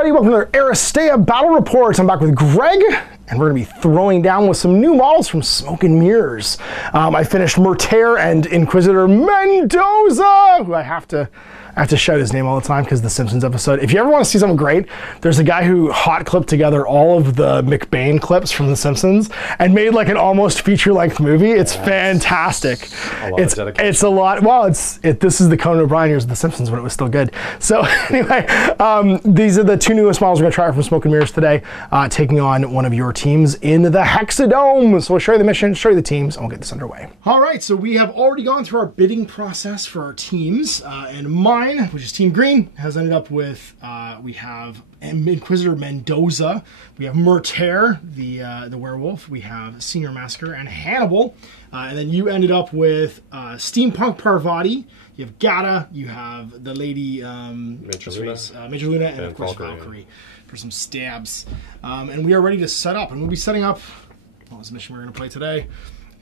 everybody, welcome to our ARISTEIA Battle Report. I'm back with Greg, and we're going to be throwing down with some new models from Smoke and Mirrors. I finished Murtair and Inquisitor Mendoza, who I have to shout his name all the time because the Simpsons episode. If you ever want to see something great, there's a guy who hot clipped together all of the McBain clips from the Simpsons and made like an almost feature-length movie. It's fantastic. It's a lot. Well, this is the Conan O'Brien years of the Simpsons when it was still good. So anyway, these are the two newest models we're going to try from Smoke and Mirrors today, taking on one of your teams in the Hexadome. So we'll show you the mission, show you the teams, and we'll get this underway. All right, so we have already gone through our bidding process for our teams, and mine, which is Team Green, has ended up with, we have Inquisitor Mendoza, we have Murtair, the werewolf, we have Senior Massacre, and Hannibal, and then you ended up with Steampunk Parvati, you have Gata, you have the lady, Major Luna, and of course Valkyrie for some stabs. And we are ready to set up, and we'll be setting up, what was the mission we're going to play today?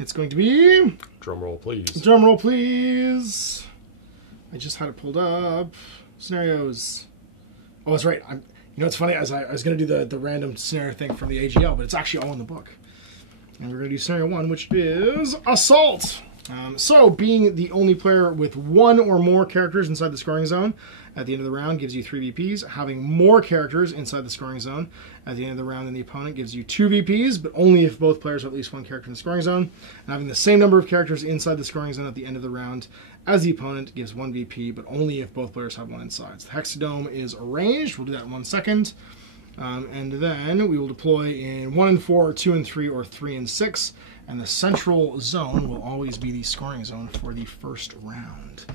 It's going to be... Drum roll, please. Drum roll, please. I just had it pulled up. Scenarios. Oh, that's right. You know what's funny? I was going to do the random scenario thing from the AGL, but it's actually all in the book. And we're going to do scenario 1, which is Assault. So, being the only player with one or more characters inside the scoring zone at the end of the round gives you 3 VPs. Having more characters inside the scoring zone at the end of the round than the opponent gives you 2 VPs, but only if both players have at least one character in the scoring zone. And having the same number of characters inside the scoring zone at the end of the round as the opponent gives 1 VP, but only if both players have one inside. So the Hexadome is arranged. We'll do that in 1 second. And then we will deploy in 1 and 4, 2 and 3, or 3 and 6. And the central zone will always be the scoring zone for the first round,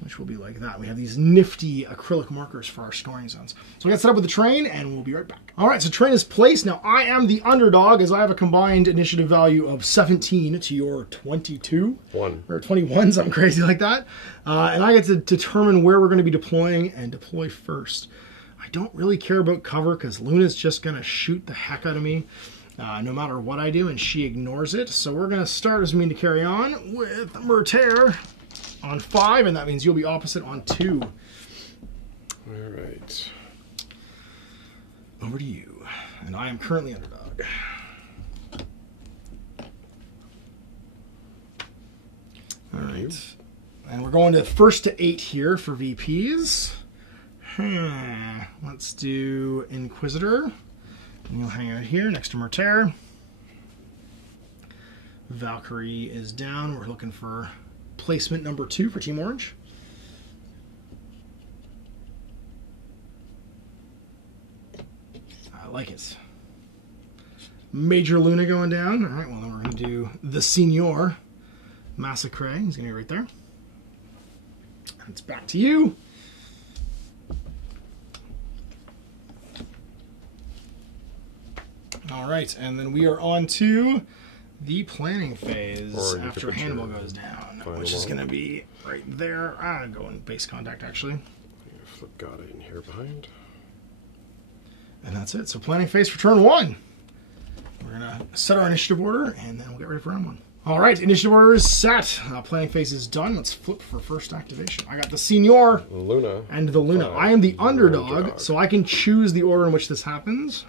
which will be like that. We have these nifty acrylic markers for our scoring zones. So we got set up with the train, and we'll be right back. All right, so train is placed. Now, I am the underdog, as I have a combined initiative value of 17 to your 22. 1. Or 21, something crazy like that. And I get to determine where we're going to be deploying and deploy first. I don't really care about cover, because Luna's just going to shoot the heck out of me. No matter what I do, and she ignores it. So we're going to start as mean to carry on with Murtair on 5, and that means you'll be opposite on 2. All right. Over to you. And I am currently underdog. All right. And we're going to 1st to 8 here for VPs. Let's do Inquisitor. And you'll hang out here next to Murtair. Valkyrie is down. We're looking for placement number 2 for Team Orange. I like it. Major Luna going down. All right, well, then we're going to do the Senior Massacre. He's going to be right there. And it's back to you. All right, and then we are on to the planning phase after Hannibal goes down, which is going to be right there. I'm going to go in base contact, actually. Flip Gata in here behind. And that's it. So planning phase for turn 1. We're going to set our initiative order, and then we'll get ready for round 1. All right, initiative order is set. Planning phase is done. Let's flip for first activation. I got the Senior Luna and the Luna. I am the underdog, so I can choose the order in which this happens.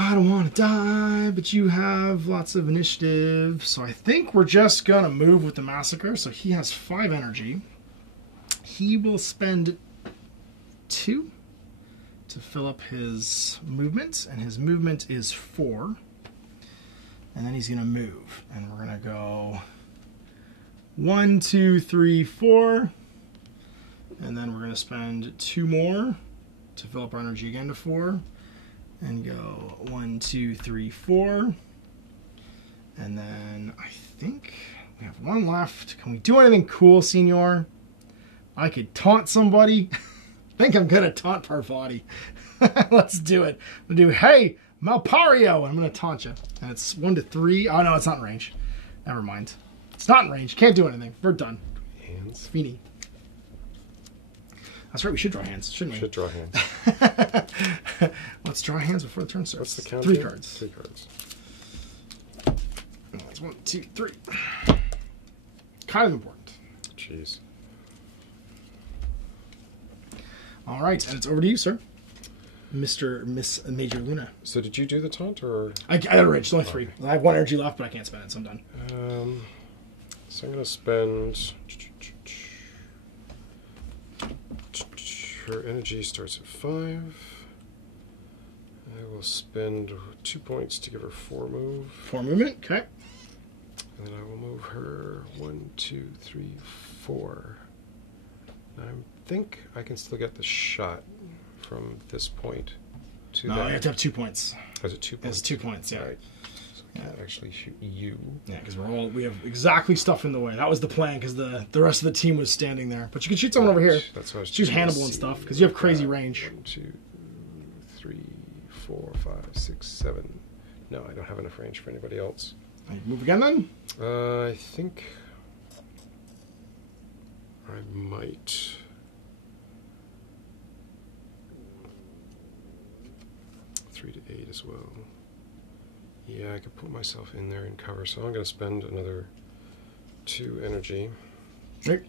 I don't want to die, but you have lots of initiative. So I think we're just going to move with the Massacre. So he has 5 energy. He will spend 2 to fill up his movement. And his movement is 4. And then he's going to move. And we're going to go 1, 2, 3, 4. And then we're going to spend 2 more to fill up our energy again to 4. And go 1, 2, 3, 4. And then I think we have 1 left. Can we do anything cool, Senior? I could taunt somebody. I think I'm gonna taunt Parvati. Let's do it. We'll do, hey, Malpario, and I'm gonna taunt you. And it's 1 to 3. Oh no, it's not in range. Never mind. It's not in range. Can't do anything. We're done. Hands. Feeny. That's right, we should draw hands, shouldn't we? Should draw hands. Let's draw hands before the turn starts. What's the count? 3 cards. 3 cards. That's 1, 2, 3. Kind of important. Jeez. All right, and it's over to you, sir. Miss Major Luna. So did you do the taunt, or? I got a range. It's only 3. I have 1 energy left, but I can't spend it, so I'm done. So I'm going to spend... Her energy starts at 5. I will spend 2 points to give her 4 move. 4 movement, okay. And then I will move her 1, 2, 3, 4. I think I can still get the shot from this point to No, that. you have to have 2 points. Is it 2 points? It's 2 points, yeah. Right. So I can actually shoot you. Yeah, because we have exactly stuff in the way. That was the plan, because the rest of the team was standing there. But you can shoot someone over here. That's what I was Shoot trying to Hannibal and see. stuff, because you have crazy range. 1, 2, 3, 4, 5, 6, 7. No, I don't have enough range for anybody else. Move again then? I think I might. Three to 8 as well. Yeah, I could put myself in there and cover, so I'm going to spend another 2 energy Right.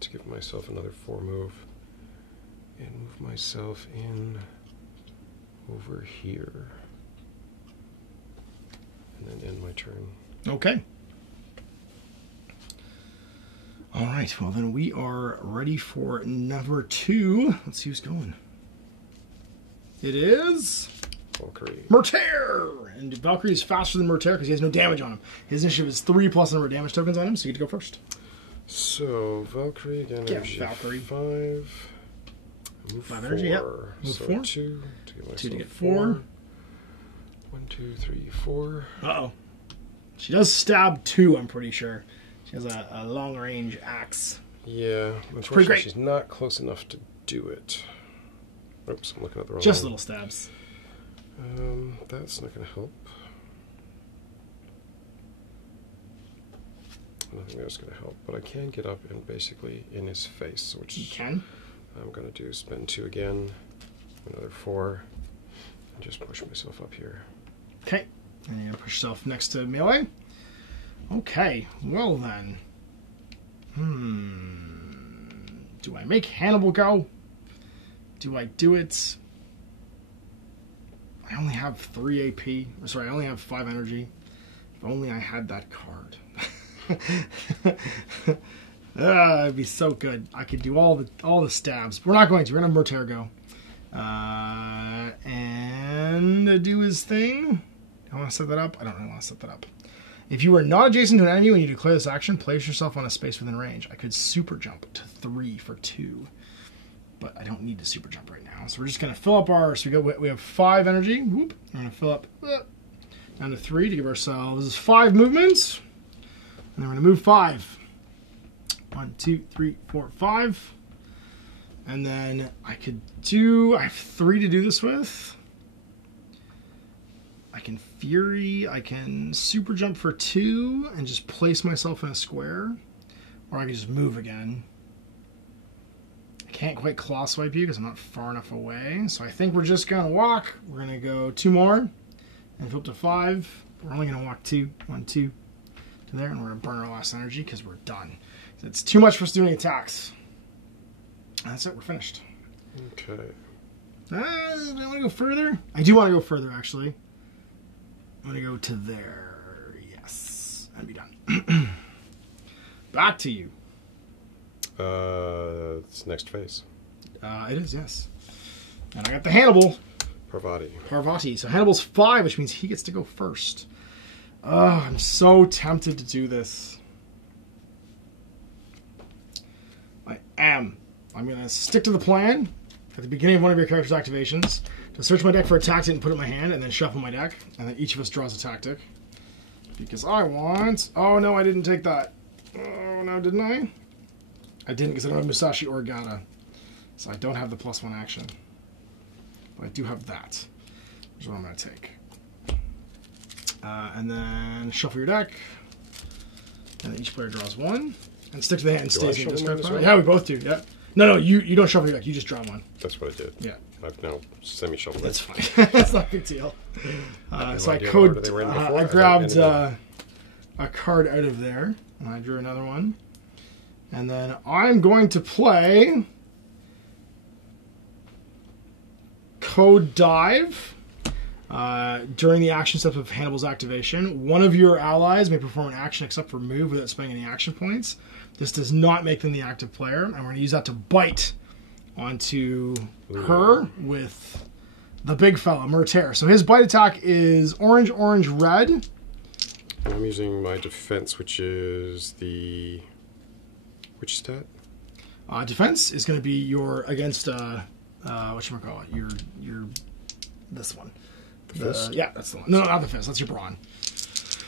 to give myself another 4 move and move myself in over here and then end my turn. Okay. All right, well then we are ready for number 2. Let's see who's going. It is Valkyrie. Murtair! And Valkyrie is faster than Murtair because he has no damage on him. His initiative is 3 plus the number of damage tokens on him, so you get to go first. So, Valkyrie again, Yeah, energy Valkyrie. 5. Move 5 4. energy, yep. Move So 4. 2 to get myself 2 to get 4. 4. 1, 2, 3, 4. Uh-oh. She does stab 2, I'm pretty sure. She has a long-range axe. Yeah, pretty unfortunately great. she's not close enough to do it. Oops, I'm looking at the wrong Just one. little stabs. That's not going to help. Nothing there's going to help, but I can get up and basically in his face, which You can. I'm going to do. Spend 2 again, another 4, and just push myself up here. Okay. And you're going to push yourself next to melee. Okay. Well then. Do I make Hannibal go? Do I do it? I only have 3 AP. Sorry, I only have 5 energy. If only I had that card. It'd be so good. I could do all the stabs. We're not going to. We're going to have Murtair go. And do his thing. I want to set that up. I don't really want to set that up. If you are not adjacent to an enemy when you declare this action, place yourself on a space within range. I could super jump to 3 for 2. But I don't need to super jump right now. So we're just going to fill up our... So we have 5 energy. Whoop. We're going to fill up down to 3 to give ourselves 5 movements. And then we're going to move 5. 1, 2, 3, 4, 5. And then I have 3 to do this with. I can Fury. I can super jump for 2 and just place myself in a square. Or I can just move again. I can't quite claw swipe you because I'm not far enough away. So I think we're just going to walk. We're going to go 2 more and go up to 5. We're only going to walk 2. 1, 2 to there. And we're going to burn our last energy because we're done. It's too much for us doing attacks. And that's it. We're finished. Okay. Do I want to go further? I do want to go further, actually. I'm going to go to there. Yes. And be done. Back to you. It's next phase. It is, yes. And I got the Hannibal. Parvati. So Hannibal's 5, which means he gets to go first. I'm so tempted to do this. I am. I'm going to stick to the plan at the beginning of one of your character's activations to search my deck for a tactic and put it in my hand, and then shuffle my deck, and then each of us draws a tactic. Because I want... Oh, no, I didn't take that. Oh, no, didn't I? I didn't, because I don't have Musashi or Gata. So I don't have the +1 action. But I do have that, which is what I'm going to take. And then shuffle your deck. And then each player draws 1. And stick to the hand and stays in discard pile. Yeah, we both do, yeah. No, you don't shuffle your deck, you just draw 1. That's what I did. Yeah. I've now semi-shuffled That's it. fine. That's not a big deal. So I grabbed a card out of there. And I drew another one. And then I'm going to play code dive. During the action steps of Hannibal's activation, one of your allies may perform an action except for move without spending any action points. This does not make them the active player, and we're going to use that to bite onto her with the big fella, Murtair. So his bite attack is orange, orange, red. I'm using my defense, which is the... which stat? Defense is going to be your against whatchamacallit, your this one. Fist? Yeah, that's the one. No, not the fist. That's your brawn.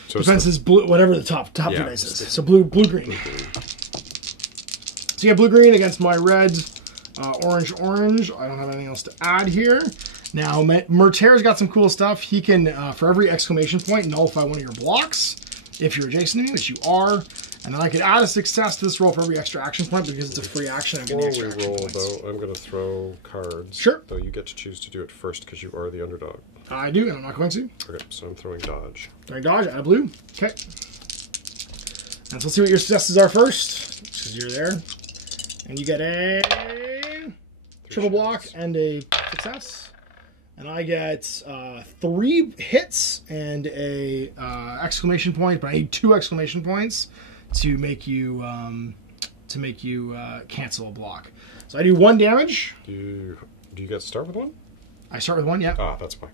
So defense is blue, whatever the top two dice is. So blue, green. So you have blue, green against my red, orange, orange. I don't have anything else to add here. Now, Murtair's got some cool stuff. He can, for every exclamation point, nullify one of your blocks if you're adjacent to me, which you are. And then I could add a success to this roll for every extra action point because it's a free action. I'm getting extra action points. Though, I'm going to throw cards. Sure. Though you get to choose to do it first because you are the underdog. I do, and I'm not going to. Okay, so I'm throwing dodge. Throwing dodge, add a blue. Okay. And so let's see what your successes are first, because you're there. And you get a triple block and a success. And I get 3 hits and a exclamation point, but I need 2 exclamation points to make you cancel a block. So I do 1 damage. Do you get to start with 1? I start with 1, yeah. Ah, that's fine.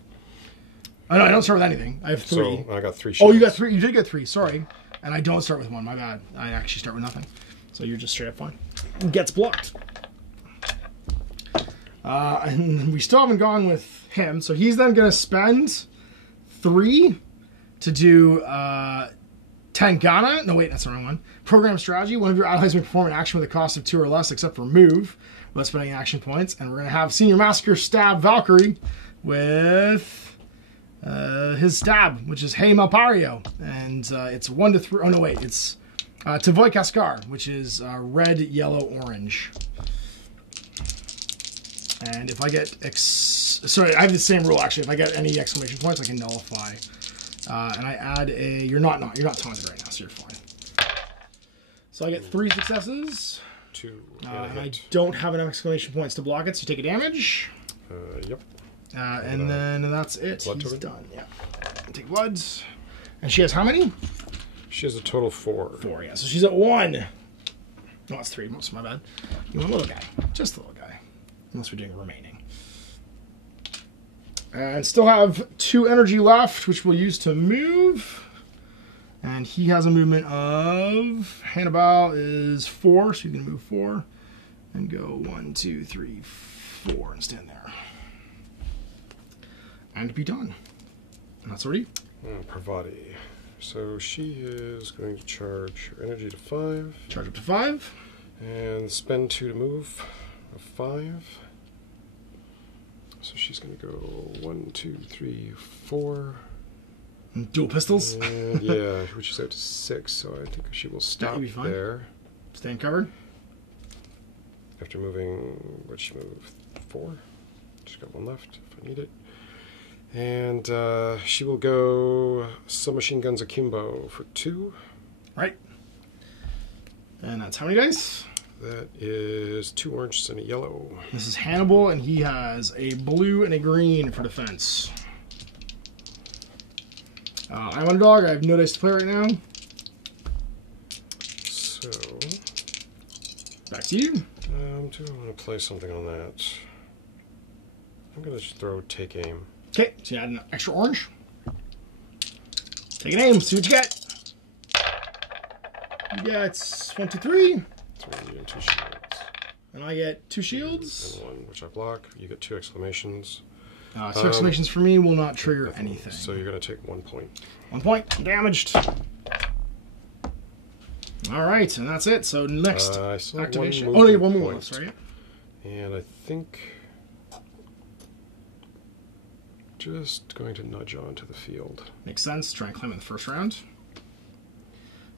Oh, no, I don't start with anything. I have 3. So I got 3 shields. Oh, you got 3. You did get 3. Sorry. And I don't start with 1. My bad. I actually start with nothing. So you're just straight up fine. Gets blocked. And we still haven't gone with him. So he's then going to spend 3 to do Tangana. No, wait, that's the wrong one. Program strategy. One of your allies may perform an action with a cost of 2 or less, except for move, without spending action points. And we're going to have Senior Massacre stab Valkyrie with his stab, which is Hey Malpario. And it's 1 to 3. Oh, no, wait. It's Tavoy Kaskar, which is red, yellow, orange. And if I get... sorry, I have the same rule, actually. If I get any exclamation points, I can nullify. And I add a... You're not taunted right now, so you're fine. So I get 3 successes. 2. And I don't have enough exclamation points to block it, so you take a damage. Yep. And then that's it. Blood He's token? done, yeah. Take bloods. And she has how many? She has a total 4. 4, yeah. So she's at 1. No, it's 3. That's my bad. You want a little guy. Just a little guy. Unless we're doing the remaining. And still have 2 energy left, which we'll use to move. And he has a movement of... Hannibal is 4, so you can move 4. And go 1, 2, 3, 4, and stand there. And be done. And that's already... Parvati. So she is going to charge her energy to 5. Charge up to 5. And spend 2 to move. A 5. So she's going to go 1, 2, 3, 4. And dual pistols? And yeah, which is out to 6, so I think she will stop there. Stand covered. After moving, what'd she move? 4? She's got 1 left if I need it. And she will go Submachine Guns Akimbo for 2. Right. And that's how many dice? That is 2 oranges and a yellow. This is Hannibal, and he has a blue and a green for defense. I'm underdog. I have no dice to play right now. So... Back to you. Do I want to play something on that? I'm going to just throw Take Aim. Okay, so you add an extra orange. Take an aim, see what you get. You get 1, 2, 3. 3 and 2 shields. And I get 2 shields. And 1 which I block. You get 2 exclamations. 2 exclamations for me will not trigger anything. So you're going to take 1 point. 1 point. Damaged. Alright, and that's it. So next activation. Oh, no, you have 1 more left, sorry. And I think... just going to nudge onto the field. Makes sense. Try and claim in the first round.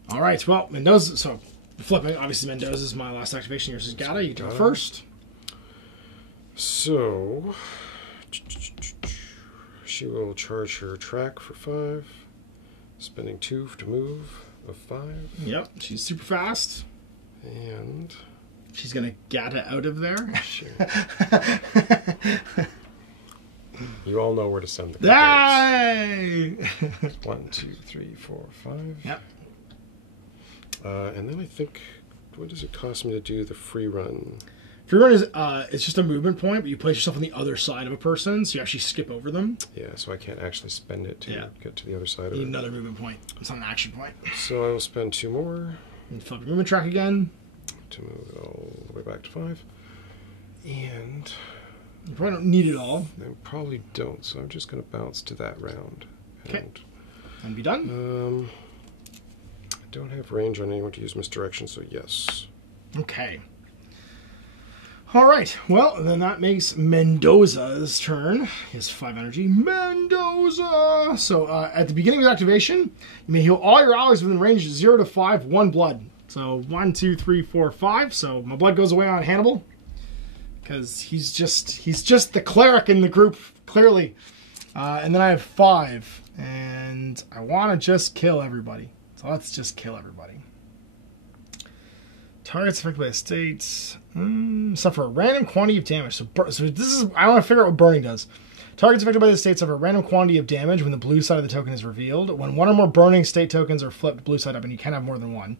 All right. Well, Mendoza. So flipping. Obviously, Mendoza is my last activation. Yours is Gata. You can do it first. So she will charge her track for 5, spending 2 to move of 5. Yep. She's super fast. And she's gonna Gata out of there. Sure. You all know where to send the Yay! 1, 2, 3, 4, 5. Yep. And then I think, what does it cost me to do the free run? Free run is it's just a movement point, but you place yourself on the other side of a person, so you actually skip over them. Yeah, so I can't actually spend it to get to the other side of it. Another movement point. It's not an action point. So I will spend 2 more. And fill up your movement track again. To move it all the way back to 5. And you probably don't need it all. I probably don't, so I'm just going to bounce to that round. Okay. And be done. I don't have range on anyone to use misdirection, so yes. Okay. All right. Well, then that makes Mendoza's turn. He has 5 energy. Mendoza! So at the beginning of his activation, you may heal all your allies within range 0 to 5, 1 blood. So 1, 2, 3, 4, 5. So my blood goes away on Hannibal. Because he's just the cleric in the group, clearly. And then I have 5. And I want to just kill everybody. So let's just kill everybody. Targets affected by a state suffer a random quantity of damage. So this is, I want to figure out what burning does. Targets affected by the state suffer a random quantity of damage when the blue side of the token is revealed. When one or more burning state tokens are flipped blue side up, and you can have more than one.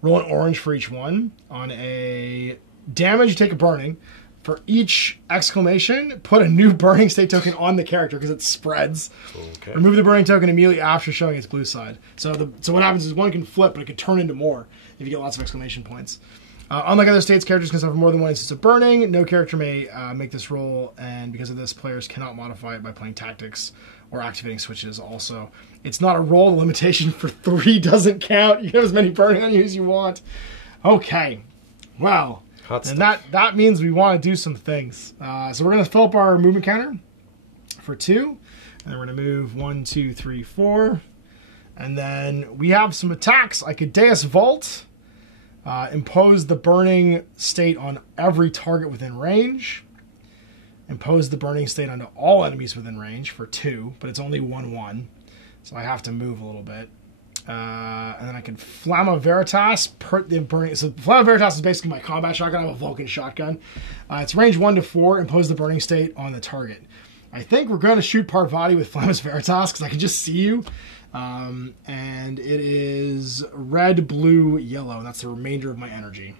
Roll an orange for each one. On a damage, you take a burning. For each exclamation, put a new burning state token on the character because it spreads. Okay. Remove the burning token immediately after showing its blue side. So what happens is one can flip, but it could turn into more if you get lots of exclamation points. Unlike other states, characters can suffer more than one instance of burning. No character may make this roll, and because of this, players cannot modify it by playing tactics or activating switches. Also, it's not a roll. The limitation for 3 doesn't count. You can have as many burning on you as you want. Okay. Well, and that means we want to do some things. So we're going to fill up our movement counter for 2. And then we're going to move 1, 2, 3, 4. And then we have some attacks. I could Deus Vault. Impose the burning state on every target within range. Impose the burning state onto all enemies within range for 2, but it's only 1/1, so I have to move a little bit. And then I can Flamma Veritas. The burning. So Flamma Veritas is basically my combat shotgun. I have a Vulcan shotgun. It's range 1 to 4. Impose the burning state on the target. I think we're going to shoot Parvati with Flamma's Veritas because I can just see you. And it is red, blue, yellow. That's the remainder of my energy.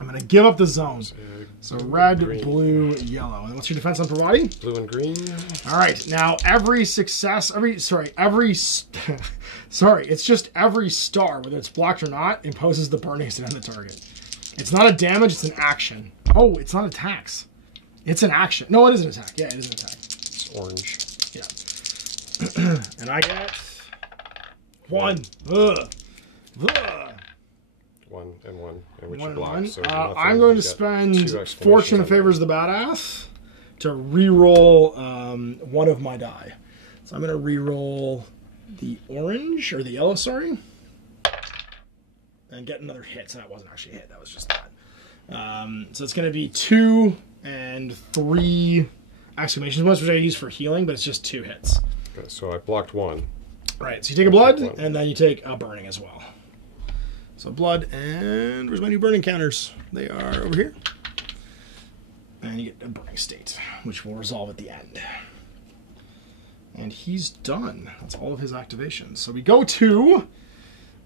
I'm going to give up the zone. So red, blue, yellow. And what's your defense on Parvati? Blue and green. All right. Now it's just every star, whether it's blocked or not, imposes the burning state on the target. It's not a damage, it's an action. Oh, it's not attacks. It's an action. No, it is an attack. Yeah, it is an attack. It's orange. Yeah. And I get 1. Ugh. Ugh. 1 and 1, and which 1 you and block. 1. So I'm going to spend Fortune in favors of the badass to re-roll 1 of my die. So I'm going to re-roll the orange, or the yellow, sorry, and get another hit. So that wasn't actually a hit, that was just that. So it's going to be 2 and 3 exclamation points, which I use for healing, but it's just 2 hits. Okay, so I blocked 1. Right, so you take a blood, and then you take a burning as well. So blood, and where's my new burning counters? They are over here. And you get a burning state, which will resolve at the end. And he's done. That's all of his activations. So we go to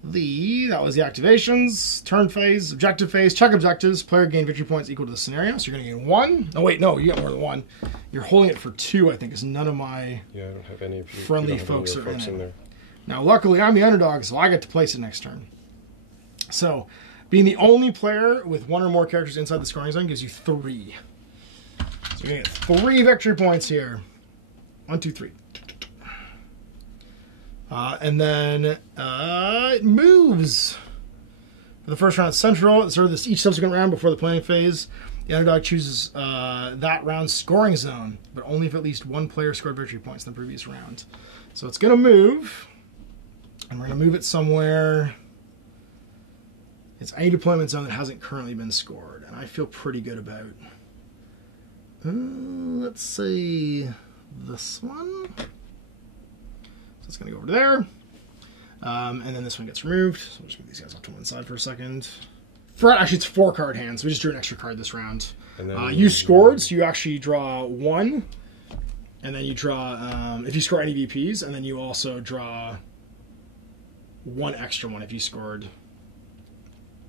that was the activations, turn phase, objective phase, check objectives, player gain victory points equal to the scenario. So you're going to gain 1. Oh wait, no, you got more than 1. You're holding it for 2, I think, because none of my I don't have any of you, friendly folks are in in it. there. Now, luckily, I'm the underdog, so I get to place it next turn. So, being the only player with 1 or more characters inside the scoring zone gives you 3. So you're going to get 3 victory points here. 1, 2, 3. And then it moves. For the first round, central. Sort of each subsequent round before the planning phase, the underdog chooses that round's scoring zone, but only if at least 1 player scored victory points in the previous round. So it's going to move, and we're going to move it somewhere. It's any deployment zone that hasn't currently been scored, and I feel pretty good about. Let's say this one. So it's going to go over to there. And then this one gets removed. So we'll just move these guys off to one side for a second. Actually, it's 4 card hands. We just drew an extra card this round. And then, you scored, so you actually draw 1. And then you draw, if you score any VPs, and then you also draw one extra one if you scored.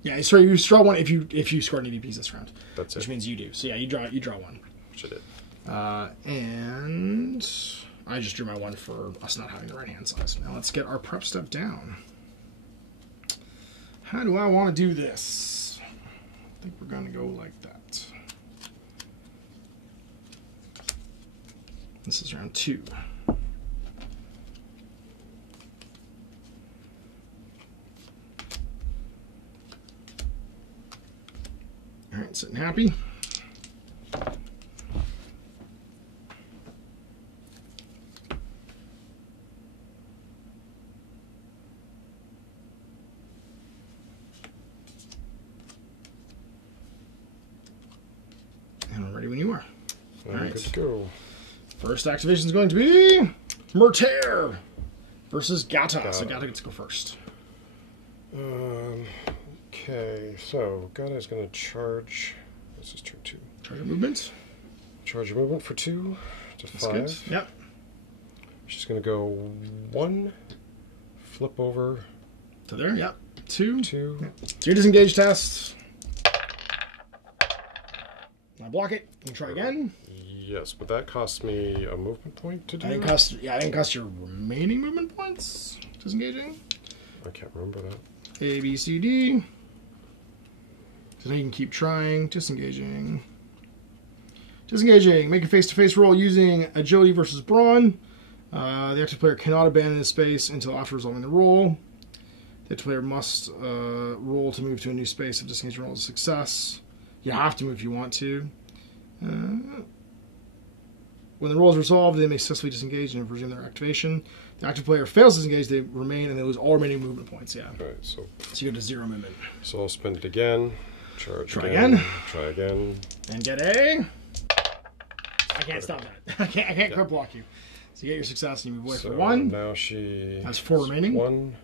Yeah, sorry, you draw one if you scored any VPs this round. That's it. Which means you do. So yeah, you draw one. Which I did. And I just drew my one for us not having the right hand size. Now let's get our prep step down. How do I want to do this? I think we're going to go like that. This is round 2. All right, sitting happy. And I'm ready when you are. All right, good to go. First activation is going to be Murtair versus Gata. So Gata gets to go first. Okay, so Gata is going to charge. This is turn 2. Charge your movement. Charge your movement for 2 to 5. Good. Yep. She's going to go 1, flip over To there. Yep. 2. 2. Yep. So your disengage test. I block it. You try again. Yes, but that costs me a movement point to do. I didn't cost your remaining movement points. Disengaging. I can't remember that. A, B, C, D. So now you can keep trying. Disengaging. Disengaging. Make a face-to-face roll using agility versus brawn. The active player cannot abandon his space until after resolving the roll. The active player must roll to move to a new space if disengagement roll is a success. You have to move if you want to. When the roll is resolved, they may successfully disengage and resume their activation. The active player fails to disengage, they remain, and they lose all remaining movement points. Yeah. All right, so you go to 0 movement. So I'll spend it again. Charge Try again. again. Try again. And get a... I can't stop that. I can't crit block you. So you get your success and you move away for 1. Now she has 4 remaining. 1,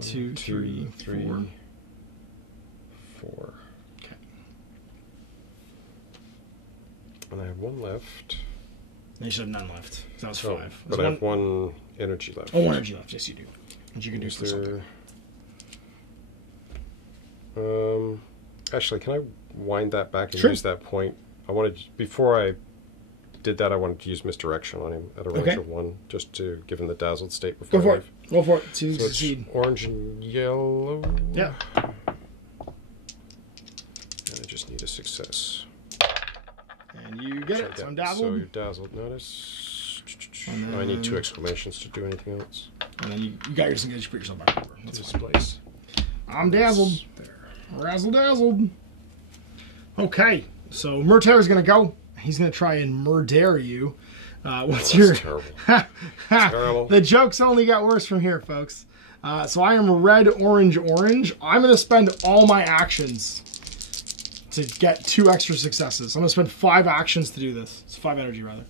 2, 3, 4. 4. Okay. And I have 1 left. And you should have none left. That was 5. But I have 1 energy left. Oh, 1 energy left. Yes, you do. And you can do something. Actually, can I wind that back and Sure. use that point? Before I did that, I wanted to use misdirection on him at a range of 1, just to give him the dazzled state before Go for I it. leave. Go for it. To So succeed. it's orange and yellow. Yeah. And I just need a success. And you get it. So I'm dazzled. So you're dazzled. Notice. I need 2 exclamations to do anything else. And then you got your disengage, put yourself back over. That's This fine. place. I'm dazzled. There. Razzle dazzled. Okay, so Murtair is going to go. He's going to try and murder you. What's your... Terrible. Terrible. The jokes only got worse from here, folks. So I am red, orange, orange. I'm going to spend all my actions to get 2 extra successes. I'm going to spend 5 actions to do this. It's 5 energy, rather.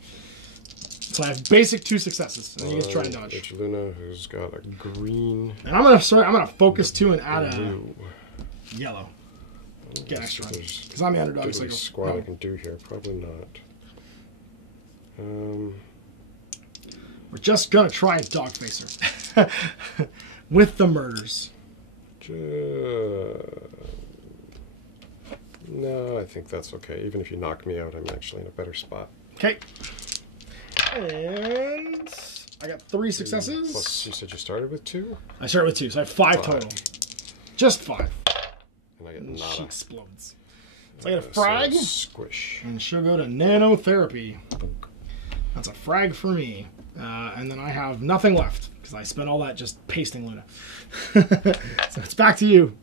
So I have basic 2 successes, and you get to try and dodge. It's Luna, who's got a green. And I'm gonna focus 2 and add a blue. yellow. Get extra. There's Because I'm the underdog. diddly So squat I can do here. Probably not. we're just gonna try a dog facer with the murders. No, I think that's okay. Even if you knock me out, I'm actually in a better spot. Okay. And I got 3 successes. Plus, you said you started with 2? I started with 2, so I have 5 total. Just 5. And I get And she nada. explodes. So I get a frag. So squish. And she'll go to nanotherapy. That's a frag for me. And then I have nothing left, because I spent all that just pasting Luna. So it's back to you.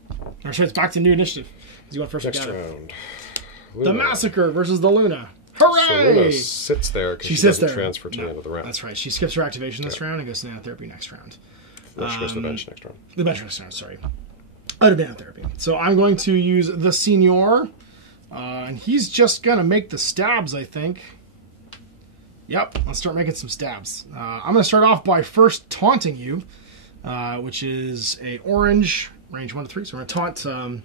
Or sorry, it's back to new initiative. Because you went first. Next round. The Luna. Massacre versus the Luna. Hooray! So Luna sits there because she sits doesn't there. transfer to the end of the round. That's right. She skips her activation this round and goes to nanotherapy next round. Or she goes to the bench next round. The bench next round, sorry. Out of nanotherapy. So I'm going to use the Senior. And he's just going to make the stabs, I think. Yep, let's start making some stabs. I'm going to start off by first taunting you, which is a orange, range 1 to 3. So we're going to taunt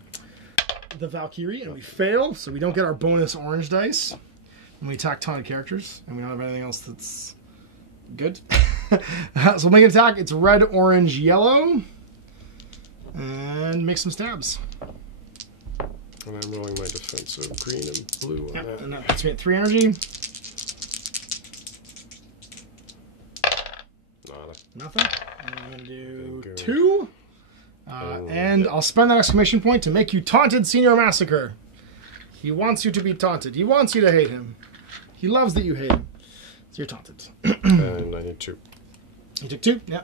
the Valkyrie, and we fail, so we don't get our bonus orange dice. And we attack taunted characters, and we don't have anything else that's good. So we'll make an attack. It's red, orange, yellow. And make some stabs. And I'm rolling my defensive green and blue on that. And that puts me at 3 energy. Nada. Nothing. And I'm going to do 2. And I'll spend that exclamation point to make you taunted, Senior Massacre. He wants you to be taunted. He wants you to hate him. He loves that you hate him. So you're taunted. And I need 2. You took 2? Yeah.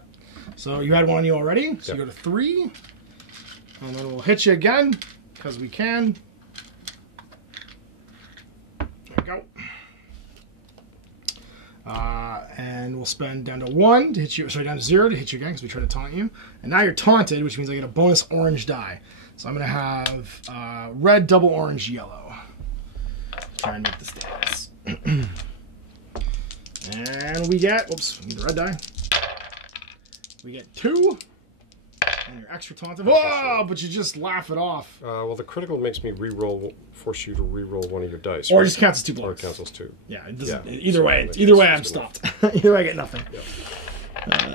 So you had 1 on you already. So you go to 3. And then we'll hit you again, because we can. There we go. And we'll spend down to 1 to hit you, sorry, down to 0 to hit you again, because we tried to taunt you. And now you're taunted, which means I get a bonus orange die. So I'm going to have red, double orange, yellow. Try and make the stats. And we get, whoops, we need a red die. We get 2. And you're extra taunted. Whoa, but you just laugh it off. Well, the critical makes me force you to re-roll one of your dice. Or right? it just cancels 2 Or it blocks. cancels 2. Yeah, it doesn't. Yeah. Either So way, that either way, cancels I'm 2 stopped. Either way, I get nothing. Yep.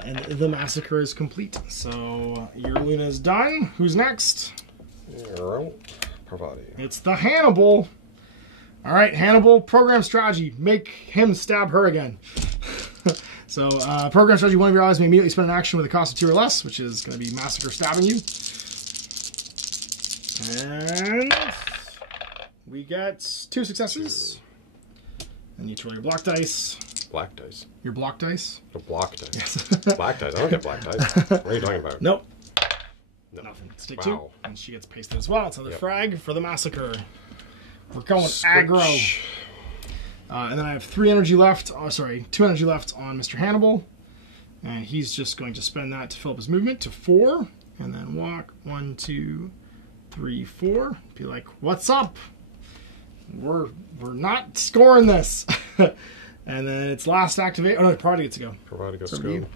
And the massacre is complete. So your Luna's done. Who's next? Parvati. It's the Hannibal. All right, Hannibal. Program strategy: make him stab her again. So, program strategy: one of your allies may immediately spend an action with a cost of 2 or less, which is going to be massacre stabbing you. And we get 2 successes. And you roll your block dice. Black dice. Your block dice? A block dice. Yes. Black dice. I don't get black dice. What are you talking about? Nope. No. Nothing. Let's take Wow. 2. And she gets pasted as well. It's another Yep. frag for the massacre. We're going Switch. aggro. And then I have 3 energy left. Oh, sorry, 2 energy left on Mr. Hannibal. And he's just going to spend that to fill up his movement to 4. And then walk 1, 2, 3, 4. Be like, what's up? We're not scoring this. And then it's last activate. Oh no, Parvati gets to go. Parvati gets Over to to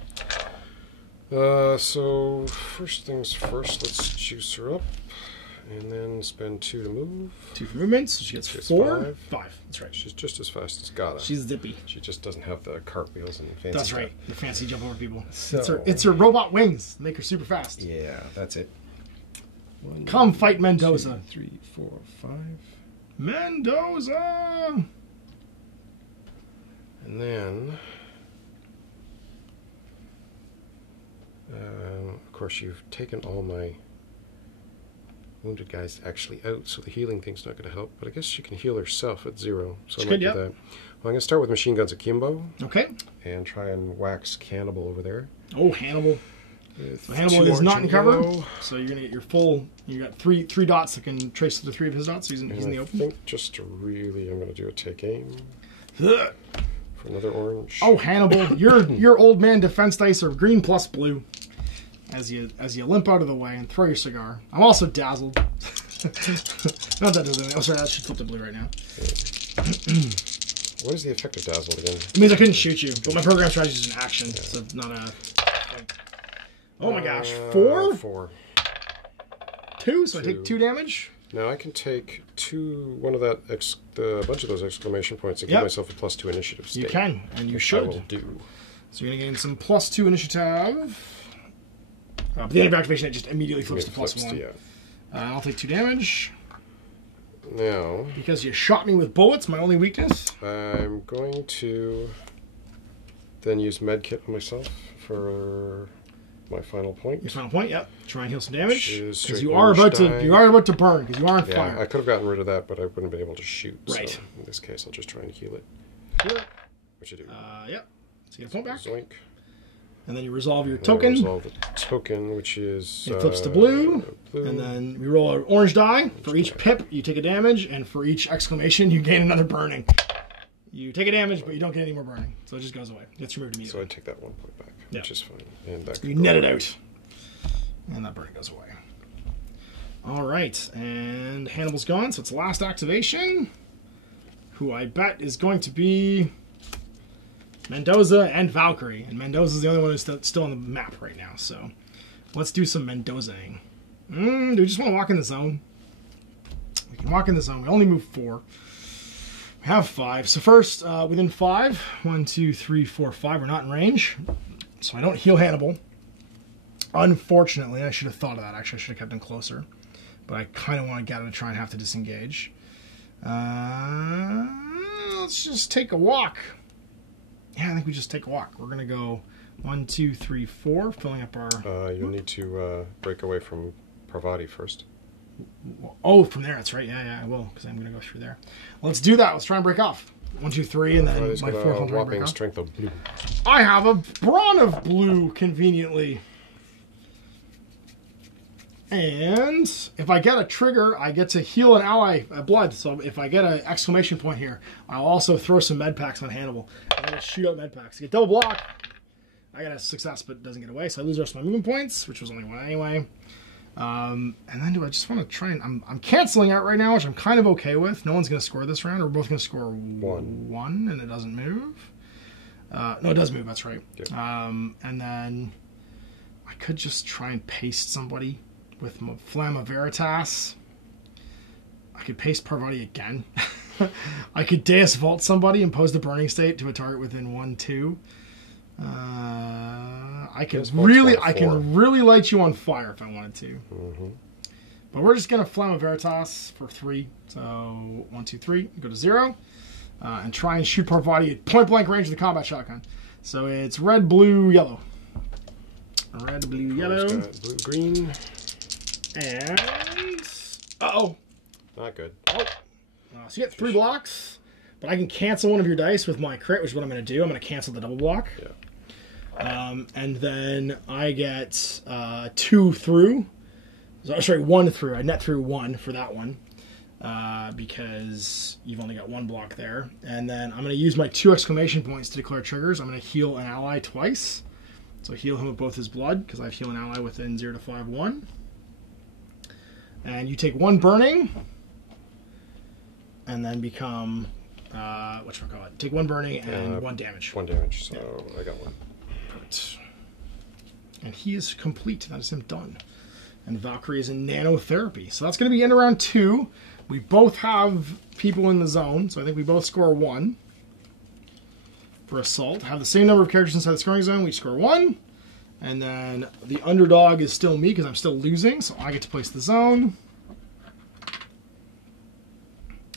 go. So first things first, let's juice her up. And then spend 2 to move. 2 for movement, so she gets She's 4. 5. That's right. She's just as fast as Gata. She's zippy. She just doesn't have the cartwheels and fancy That's stuff. right. The fancy jump over people. So- It's her robot wings. Make her super fast. Yeah, that's it. 1, Come fight Mendoza. 2, 3, 4, 5. Mendoza! And then, of course, you've taken all my wounded guys actually out, so the healing thing's not going to help. But I guess she can heal herself at 0, so I might do that. Well, I'm going to start with machine guns akimbo. Okay. And try and wax Cannibal over there. Oh, Hannibal. So Hannibal 2 is not in orange cover, and yellow. so you're going to get your full... You got three dots that can trace to the 3 of his dots, so he's in the I open. think just to really, I'm going to do a take aim Ugh. for another orange. Oh, Hannibal, your old man defense dice are green plus blue. As you limp out of the way and throw your cigar. I'm also dazzled. Not that does anything. Oh, sorry, that should flip to blue right now. What is the effect of dazzled again? It means I couldn't shoot you, but my program strategy is an action, so it's not a... Oh my gosh, 4? 4. 2, so I 2. take 2 damage. Now I can take one of that, a bunch of those exclamation points and Yep. give myself a +2 initiative state. You can, and you Which should. I will do. So you're going to gain some +2 initiative. But the end of activation, it just immediately flips to +1. Yeah. I'll take 2 damage. Now, Because you shot me with bullets, my only weakness. I'm going to then use medkit on myself for my final point. Your final point, yep. Try and heal some damage. Which is Because straight you are about orange to burn, because you are on Yeah, fire. I could have gotten rid of that, but I wouldn't have been able to shoot. Right. So in this case, I'll just try and heal it. Which I do. Yep. So you get a point back. Zoink. And then you resolve your And then I token. resolve the token, which is... It flips to blue. blue. And then we roll an orange die. For each pip, you take a damage. And for each exclamation, you gain another burning. You take a damage, but you don't get any more burning. So it just goes away. It gets removed So immediately. I take that 1 point back, Yeah. which is fine. And that You can net go it away. out. And that burning goes away. All right. And Hannibal's gone, so it's the last activation. Who I bet is going to be Mendoza and Valkyrie. And Mendoza's the only one who's still on the map right now. So let's do some Mendozaing. Do we just want to walk in the zone? We can walk in the zone. We only move 4. We have 5. So first, within 5, 1, 2, 3, 4, 5. We're not in range, so I don't heal Hannibal. Unfortunately, I should have thought of that. Actually, I should have kept him closer. But I kind of want to get him to try and have to disengage. Let's just take a walk. Yeah, I think we just take a walk. We're going to go 1, 2, 3, 4, filling up our... You'll need to break away from Parvati first. Oh, from there, that's right. Yeah, I will, because I'm going to go through there. Let's do that. Let's try and break off. 1, 2, 3, and then my 4th will try and break off. Strength of blue. I have a Brawn of Blue, conveniently. And if I get a trigger, I get to heal an ally blood. So if I get an exclamation point here, I'll also throw some med packs on Hannibal. I'm going to shoot out med packs. I get double block. I got a success, but it doesn't get away. So I lose the rest of my movement points, which was only 1 anyway. And then do I just want to try and... I'm canceling out right now, which I'm kind of okay with. No one's going to score this round. We're both going to score 1, and it doesn't move. No, it does move. That's right. Yep. And then I could just try and paste somebody with Flamma Veritas. I could paste Parvati again. I could Deus Vault somebody and pose the burning state to a target within 1, 2. I can really light you on fire if I wanted to. But we're just gonna Flamma Veritas for 3. So 1, 2, 3, go to 0, and try and shoot Parvati at point blank range of the combat shotgun. So it's red, blue, yellow. Red, blue, yellow. Blue, green. And uh-oh. Not good. Oh. So you get 3 blocks, but I can cancel one of your dice with my crit, which is what I'm going to do. I'm going to cancel the double block. Yeah. And then I get 2 through. Sorry, 1 through. I net through 1 for that one because you've only got 1 block there. And then I'm going to use my 2 exclamation points to declare triggers. I'm going to heal an ally twice. So heal him with both his blood because I've healed an ally within 0 to 5, 1. And you take 1 burning, and then become, whatchamacallit, take 1 burning and 1 damage. 1 damage, so yeah. I got 1. Perfect. And he is complete. That is him done. And Valkyrie is in nanotherapy. So that's going to be in round 2. We both have people in the zone, so I think we both score 1 for assault. Have the same number of characters inside the scoring zone. We score 1. And then the underdog is still me because I'm still losing, so I get to place the zone.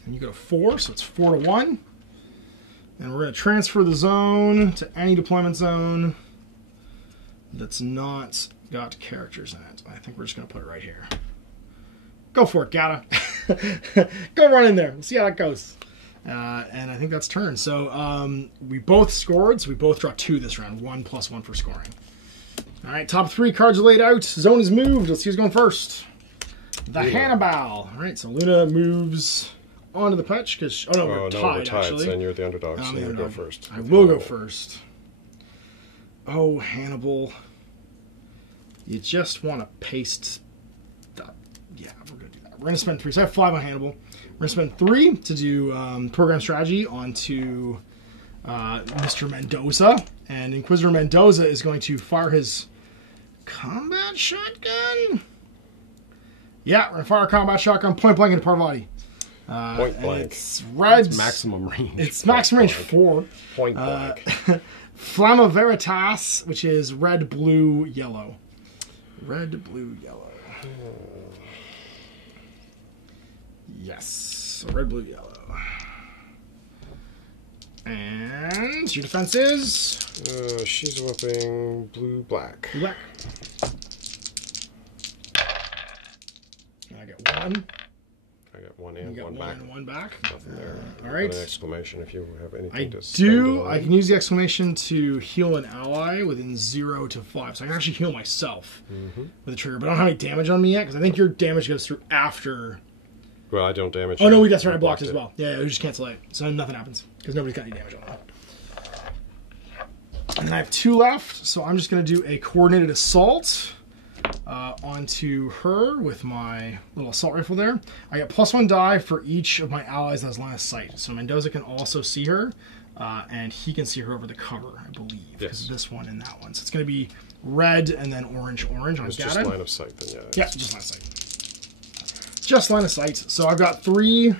And you go to 4, so it's 4 to 1. And we're going to transfer the zone to any deployment zone that's not got characters in it. I think we're just going to put it right here. Go for it, Gata. Go run in there. We'll see how that goes. And I think that's turn. So we both scored, so we both draw 2 this round. 1 plus 1 for scoring. All right, top 3 cards are laid out. Zone is moved. Let's see who's going first. The Hannibal. All right, so Luna moves onto the pitch because we're tied, actually. And you're the underdog, so you go first. I will go first. Oh, Hannibal, you just want to paste that. Yeah, we're gonna do that. We're gonna spend 3. So I have 5 on Hannibal. We're gonna spend 3 to do program strategy onto Mr. Mendoza, and Inquisitor Mendoza is going to fire his combat shotgun. Yeah, we're gonna fire a combat shotgun point blank into Parvati. Point blank. It's red. It's maximum range. It's maximum range 4. Point blank. Flamma Veritas, which is red, blue, yellow. Red, blue, yellow. Yes. So red, blue, yellow. And your defense is? She's whipping blue, black. Blue, black. And I get 1. I got 1 and 1 back. And 1 back. Nothing there. All right. An exclamation if you have anything I to do. I can use the exclamation to heal an ally within 0 to 5. So I can actually heal myself with a trigger. But I don't have any damage on me yet because I think your damage goes through after. Well, I don't damage. Oh, no, that's right. I blocked as well. Yeah, we just cancel it. So nothing happens because nobody's got any damage on that. And then I have 2 left. So I'm just going to do a coordinated assault onto her with my little assault rifle there. I get +1 die for each of my allies that has line of sight. So Mendoza can also see her, and he can see her over the cover, I believe, because of this one and that one. So it's going to be red and then orange on Gata. It's just line of sight then, yeah. Yeah, just line of sight. Just line of sight. So I've got 3,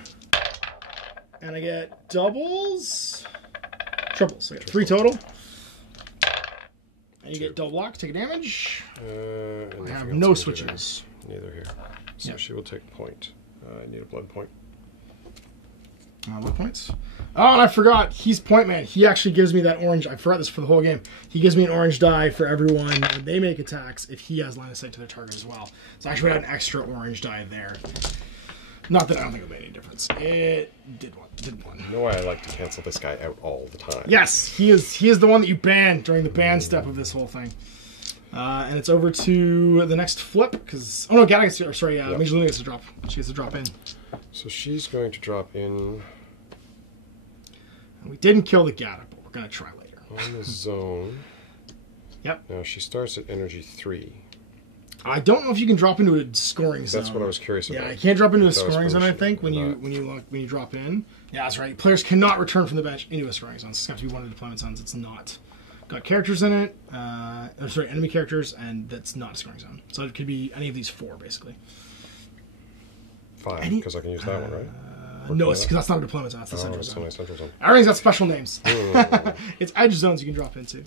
And I get doubles. Triples. So I get 3 total. And you get double block, take a damage. I have no switches. Neither here. So she will take point. I need a blood point. What points? Oh, and I forgot. He's point man. He actually gives me that orange. I forgot this for the whole game. He gives me an orange die for everyone when they make attacks if he has line of sight to their target as well. So I actually had an extra orange die there. Not that I don't think it made any difference. It did one. Did one. You know why I like to cancel this guy out all the time? Yes, he is the one that you ban during the ban step of this whole thing. And it's over to the next flip because Gata gets to, sorry, Major Luna gets to drop. She gets to drop in. So she's going to drop in. And we didn't kill the Gata, but we're gonna try later. On the zone. Yep. Now she starts at energy 3. I don't know if you can drop into a scoring zone. That's what I was curious about. Yeah, you can't drop into a scoring zone. I think when you drop in. Yeah, that's right. Players cannot return from the bench into a scoring zone. It's got to be one of the deployment zones. It's not got characters in it. Sorry, enemy characters, and that's not a scoring zone. So it could be any of these 4 basically. 5, because I can use that one, right? No, it's because that's not a deployment zone. That's the central it's zone. only central zone. Everything's got special names. It's edge zones you can drop into.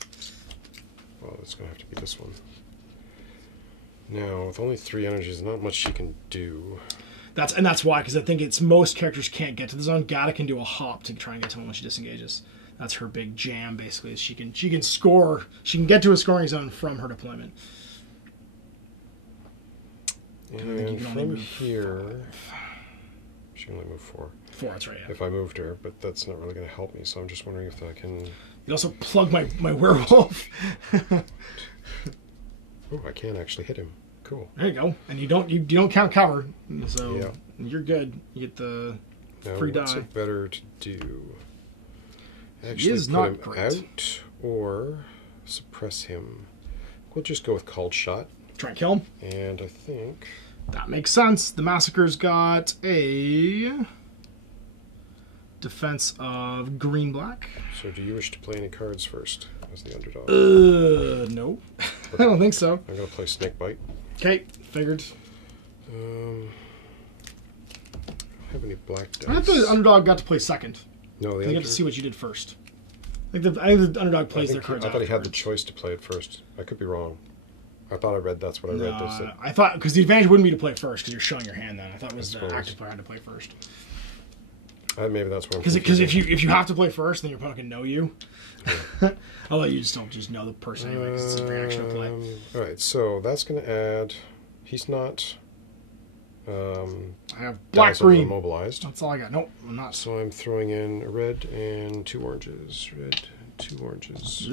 Well, it's going to have to be this one. Now, with only 3 energies, not much she can do. That's why, because I think it's most characters can't get to the zone. Gata can do a hop to try and get to one when she disengages. That's her big jam, basically. Is she can score. She can get to a scoring zone from her deployment. And from here, she can only move 4. 4, that's right. Yeah. If I moved her, but that's not really going to help me. So I'm just wondering if I can. You also plug my werewolf. Oh, I can actually hit him. Cool. There you go. And you don't count cover, so you're good. You get the free die. What's it better to do? Actually, he is not put him great. out or suppress him. We'll just go with called shot. Try and kill him. And I think that makes sense. The Massacre's got a defense of green-black. So do you wish to play any cards first as the underdog? No. I don't think so. I'm going to play Snake Bite. Okay, figured. I don't have any black dice. I thought the underdog got to play second. No, You get to see what you did first. I think the underdog plays their cards I thought he had the afterwards. choice to play it first. I could be wrong. I thought I read that's what I read. No, I thought, because the advantage wouldn't be to play first, because you're showing your hand then. I thought it was the suppose. active player had to play first. Maybe that's what I'm Because if you have to play first, then your opponent can know you. Although you just don't just know the person anyway, because it's a reaction to play. Alright, so that's going to add... He's not... I have black-green. Immobilized. That's all I got. Nope, I'm not. So I'm throwing in a red and 2 oranges. Red, 2 oranges.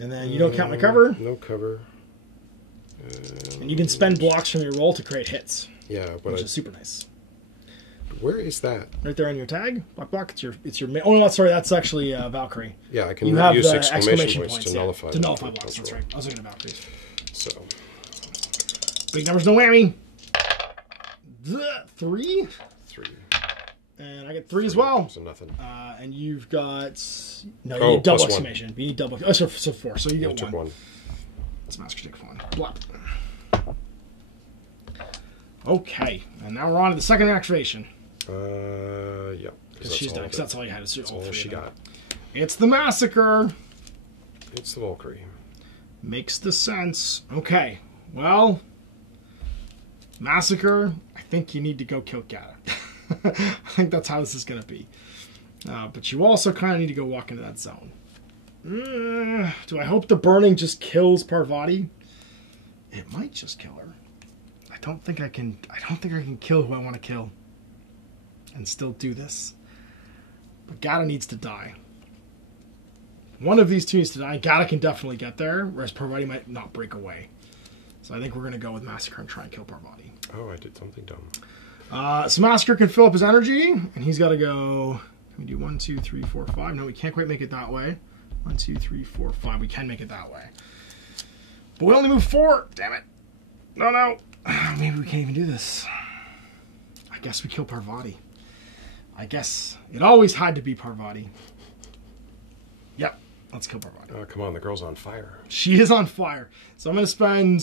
And then you don't count my cover. No cover. And you can spend blocks from your roll to create hits. Yeah, but which is super nice. Where is that? Right there on your tag. Block. It's your. Oh no, sorry. That's actually Valkyrie. Yeah, I can you have use the exclamation points to nullify. To nullify blocks. That's right. I was looking at Valkyrie. So big numbers, no whammy. 3. 3. And I get 3 as well. So nothing. And you've got you need double +1. exclamation. You need double. Oh, so 4. So you get took 1. Let's master take 1. Blop. Okay, and now we're on to the second activation. Yeah. Because she's done. Because that's all you had. It's all 3 she got. It's the Massacre. It's the Valkyrie. Makes the sense. Okay, well, Massacre. I think you need to go kill Gata. I think that's how this is going to be. But you also kind of need to go walk into that zone. Do I hope the burning just kills Parvati? It might just kill her. I don't think I can kill who I want to kill and still do this. But Gata needs to die. One of these 2 needs to die. Gata can definitely get there, whereas Parvati might not break away. So I think we're going to go with Massacre and try and kill Parvati. Oh, I did something dumb. So Massacre can fill up his energy, and he's got to go... Can we do 1, 2, 3, 4, 5? No, we can't quite make it that way. 1, 2, 3, 4, 5. We can make it that way. But we only move 4. Damn it. No. Maybe we can't even do this. I guess we kill Parvati. I guess it always had to be Parvati. Yep. Let's kill Parvati. Oh, come on. The girl's on fire. She is on fire. So I'm going to spend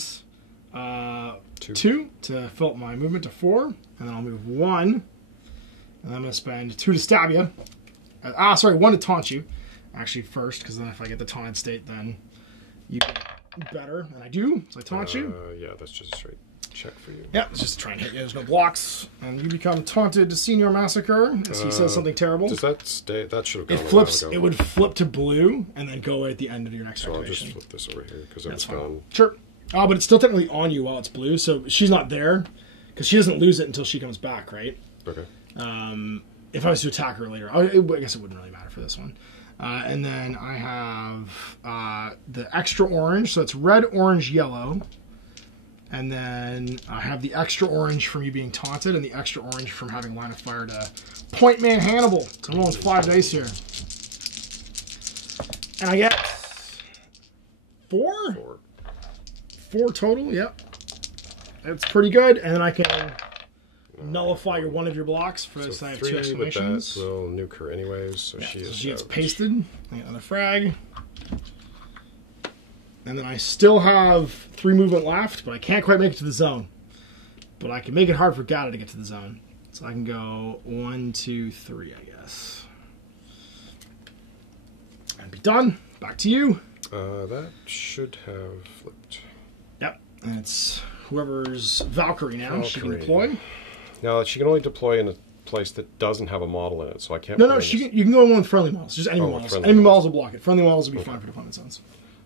2 to fill up my movement to 4. And then I'll move 1 And I'm going to spend 2 to stab you. Sorry, 1 to taunt you. Actually, first, because then if I get the taunted state, then you get better. And I do, so I taunt you. Yeah, that's just a straight check for you. Yeah, it's just trying to hit you. There's no blocks. And you become taunted to Senior Massacre as he says something terrible. Does that stay? That should have gone It flips. a while ago. It would flip to blue and then go away at the end of your next So I'll activation. just flip this over here because it was gone. Sure. But it's still technically on you while it's blue, so she's not there because she doesn't lose it until she comes back, right? Okay. If I was to attack her later, I guess it wouldn't really matter for this one. And then I have the extra orange, so it's red, orange, yellow. And then I have the extra orange from you being taunted and the extra orange from having line of fire to Point Man Hannibal. So I'm rolling 5 dice here. And I get 4? 4 total, yep. That's pretty good. And then I can nullify one of your blocks for this. I have 2 exclamations. With that will nuke her anyways, so she gets pasted. I get another frag. And then I still have 3 movement left, but I can't quite make it to the zone. But I can make it hard for Gata to get to the zone. So I can go 1, 2, 3, I guess. And be done. Back to you. That should have flipped. Yep. And it's whoever's Valkyrie now. She can deploy. Now, she can only deploy in a place that doesn't have a model in it, so I can't... No, you can go in one with friendly models. Just enemy models. Enemy models will block it. Friendly models will be fine for deployment zones.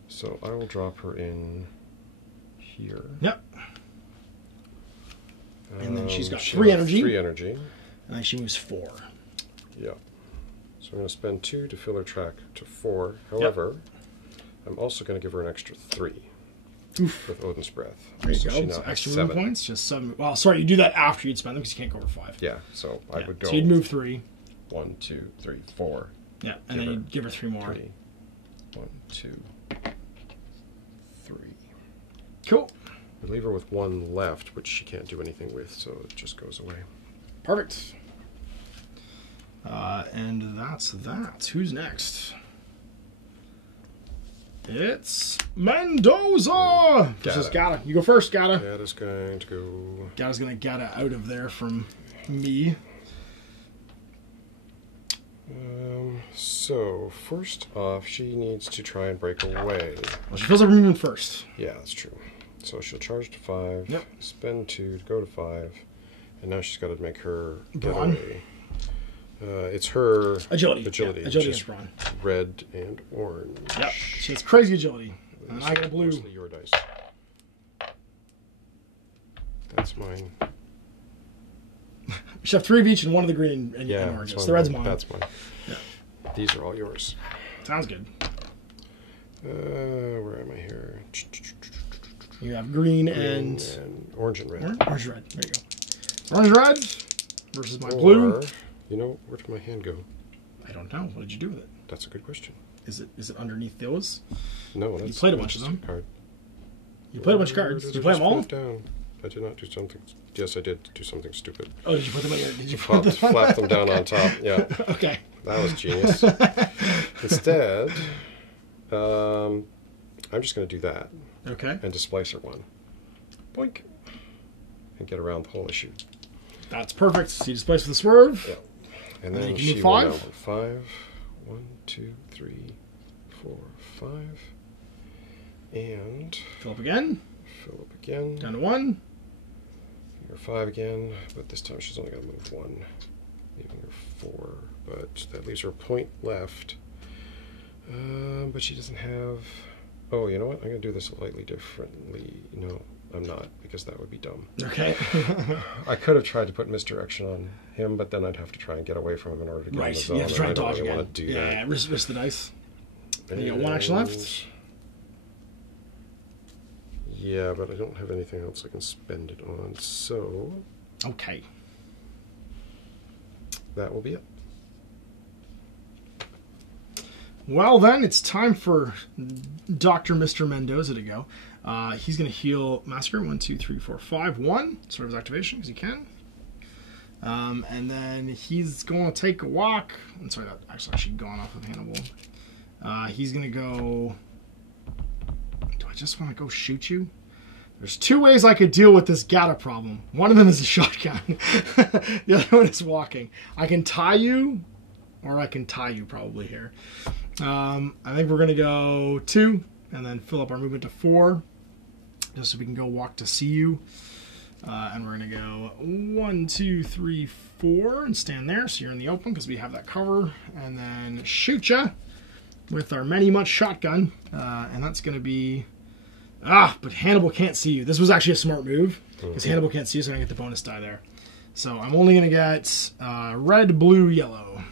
So I will drop her in here. Yep. And then she's got 3 energy. 3 energy. And then she moves 4. Yeah. So I'm going to spend 2 to fill her track to 4. However, I'm also going to give her an extra 3 with Odin's Breath. There you go. So extra movement points. Just 7. Well, sorry, you do that after you'd spend them because you can't go over 5. Yeah. So I would go. So you'd move 3. 1, 2, 3, 4. Yeah, and then you'd give her 3 more. 3. 1, 2, 3. Cool. We leave her with 1 left, which she can't do anything with, so it just goes away. Perfect. And that's that. Who's next? It's Mendoza versus Gata. You go first, Gata. Gata's going to go... Gata's going to Gata out of there from me. So, first off, she needs to try and break away. Well, she fills up her movement first. Yeah, that's true. So she'll charge to 5, yep. Spend 2 to go to 5, and now she's got to make her get brawn. away. It's her agility. Yeah, agility is brawn. Red and orange. Yep. She has crazy agility. And I got blue. Mostly your dice. That's mine. We should have 3 of each and 1 of the green and orange. So the red's mine. That's mine. Yeah. These are all yours. Sounds good. Where am I here? You have green and orange and red. Orange and red. There you go. Orange and red versus my blue. You know, where did my hand go? I don't know. What did you do with it? That's a good question. Is it underneath those? No, you played a bunch of them. Card. You played a bunch of cards. Did you play them all? Down. I did not do something. Yes, I did do something stupid. Oh, did you put them? Did you flap them down on top? Yeah. Okay. That was genius. Instead, I'm just going to do that. Okay. And displace her 1. Boink. And get around the whole issue. That's perfect. So you displace with a swerve. Yeah. And then you can she move will 5. now 5. 1, 2, 3, 4, 5. And fill up again. Fill up again. Down to 1. You're 5 again, but this time she's only going to move 1. Leaving her 4, but that leaves her a point left. But she doesn't have... Oh, you know what? I'm going to do this slightly differently. No, I'm not, because that would be dumb. Okay. I could have tried to put misdirection on him, but then I'd have to try and get away from him in order to get in the zone. You have to try and dodge again. again. Want to do that. Yeah, risk the dice. And you got 1 action left. Yeah, but I don't have anything else I can spend it on, so... Okay. That will be it. Well then, it's time for Dr. Mr. Mendoza to go. He's going to heal Massacre. 1, 2, 3, 4, 5. 1. Sort of his activation, because he can. And then he's going to take a walk. I'm sorry, that actually gone off of Hannibal. He's going to go... Do I just want to go shoot you? There's two ways I could deal with this Gata problem. One of them is a shotgun. The other one is walking. I can tie you, or I can tie you probably here. I think we're going to go 2 and then fill up our movement to 4 just so we can go walk to see you. And we're going to go 1, 2, 3, 4 and stand there so you're in the open because we have that cover. And then shoot ya with our many much shotgun. And that's going to be... but Hannibal can't see you. This was actually a smart move because Hannibal can't see you, so I'm going to get the bonus die there. So I'm only going to get red, blue, yellow.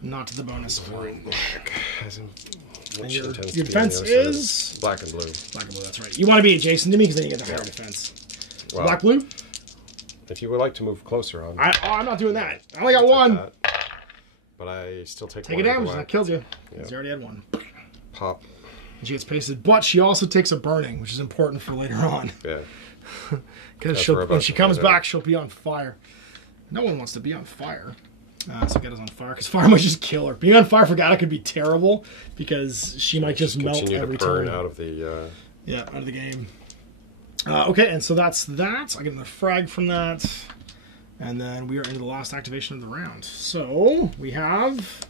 Not the bonus one. And your defense is black and blue. Black and blue, that's right. You want to be adjacent to me because then you get the higher defense. Well, black, blue? If you would like to move closer on. I'm not doing that. I only got 1. But I still take a damage, and that kills you. Yep. You already had 1. Pop. And she gets pasted, but she also takes a burning, which is important for later on. Yeah. Because when she comes back, she'll be on fire. No one wants to be on fire. So Gata's on fire, because fire might just kill her. Being on fire for Gata could be terrible, because she might just melt every turn. Out of the... out of the game. Okay, and so that's that. I get another frag from that. And then we are into the last activation of the round. So, we have...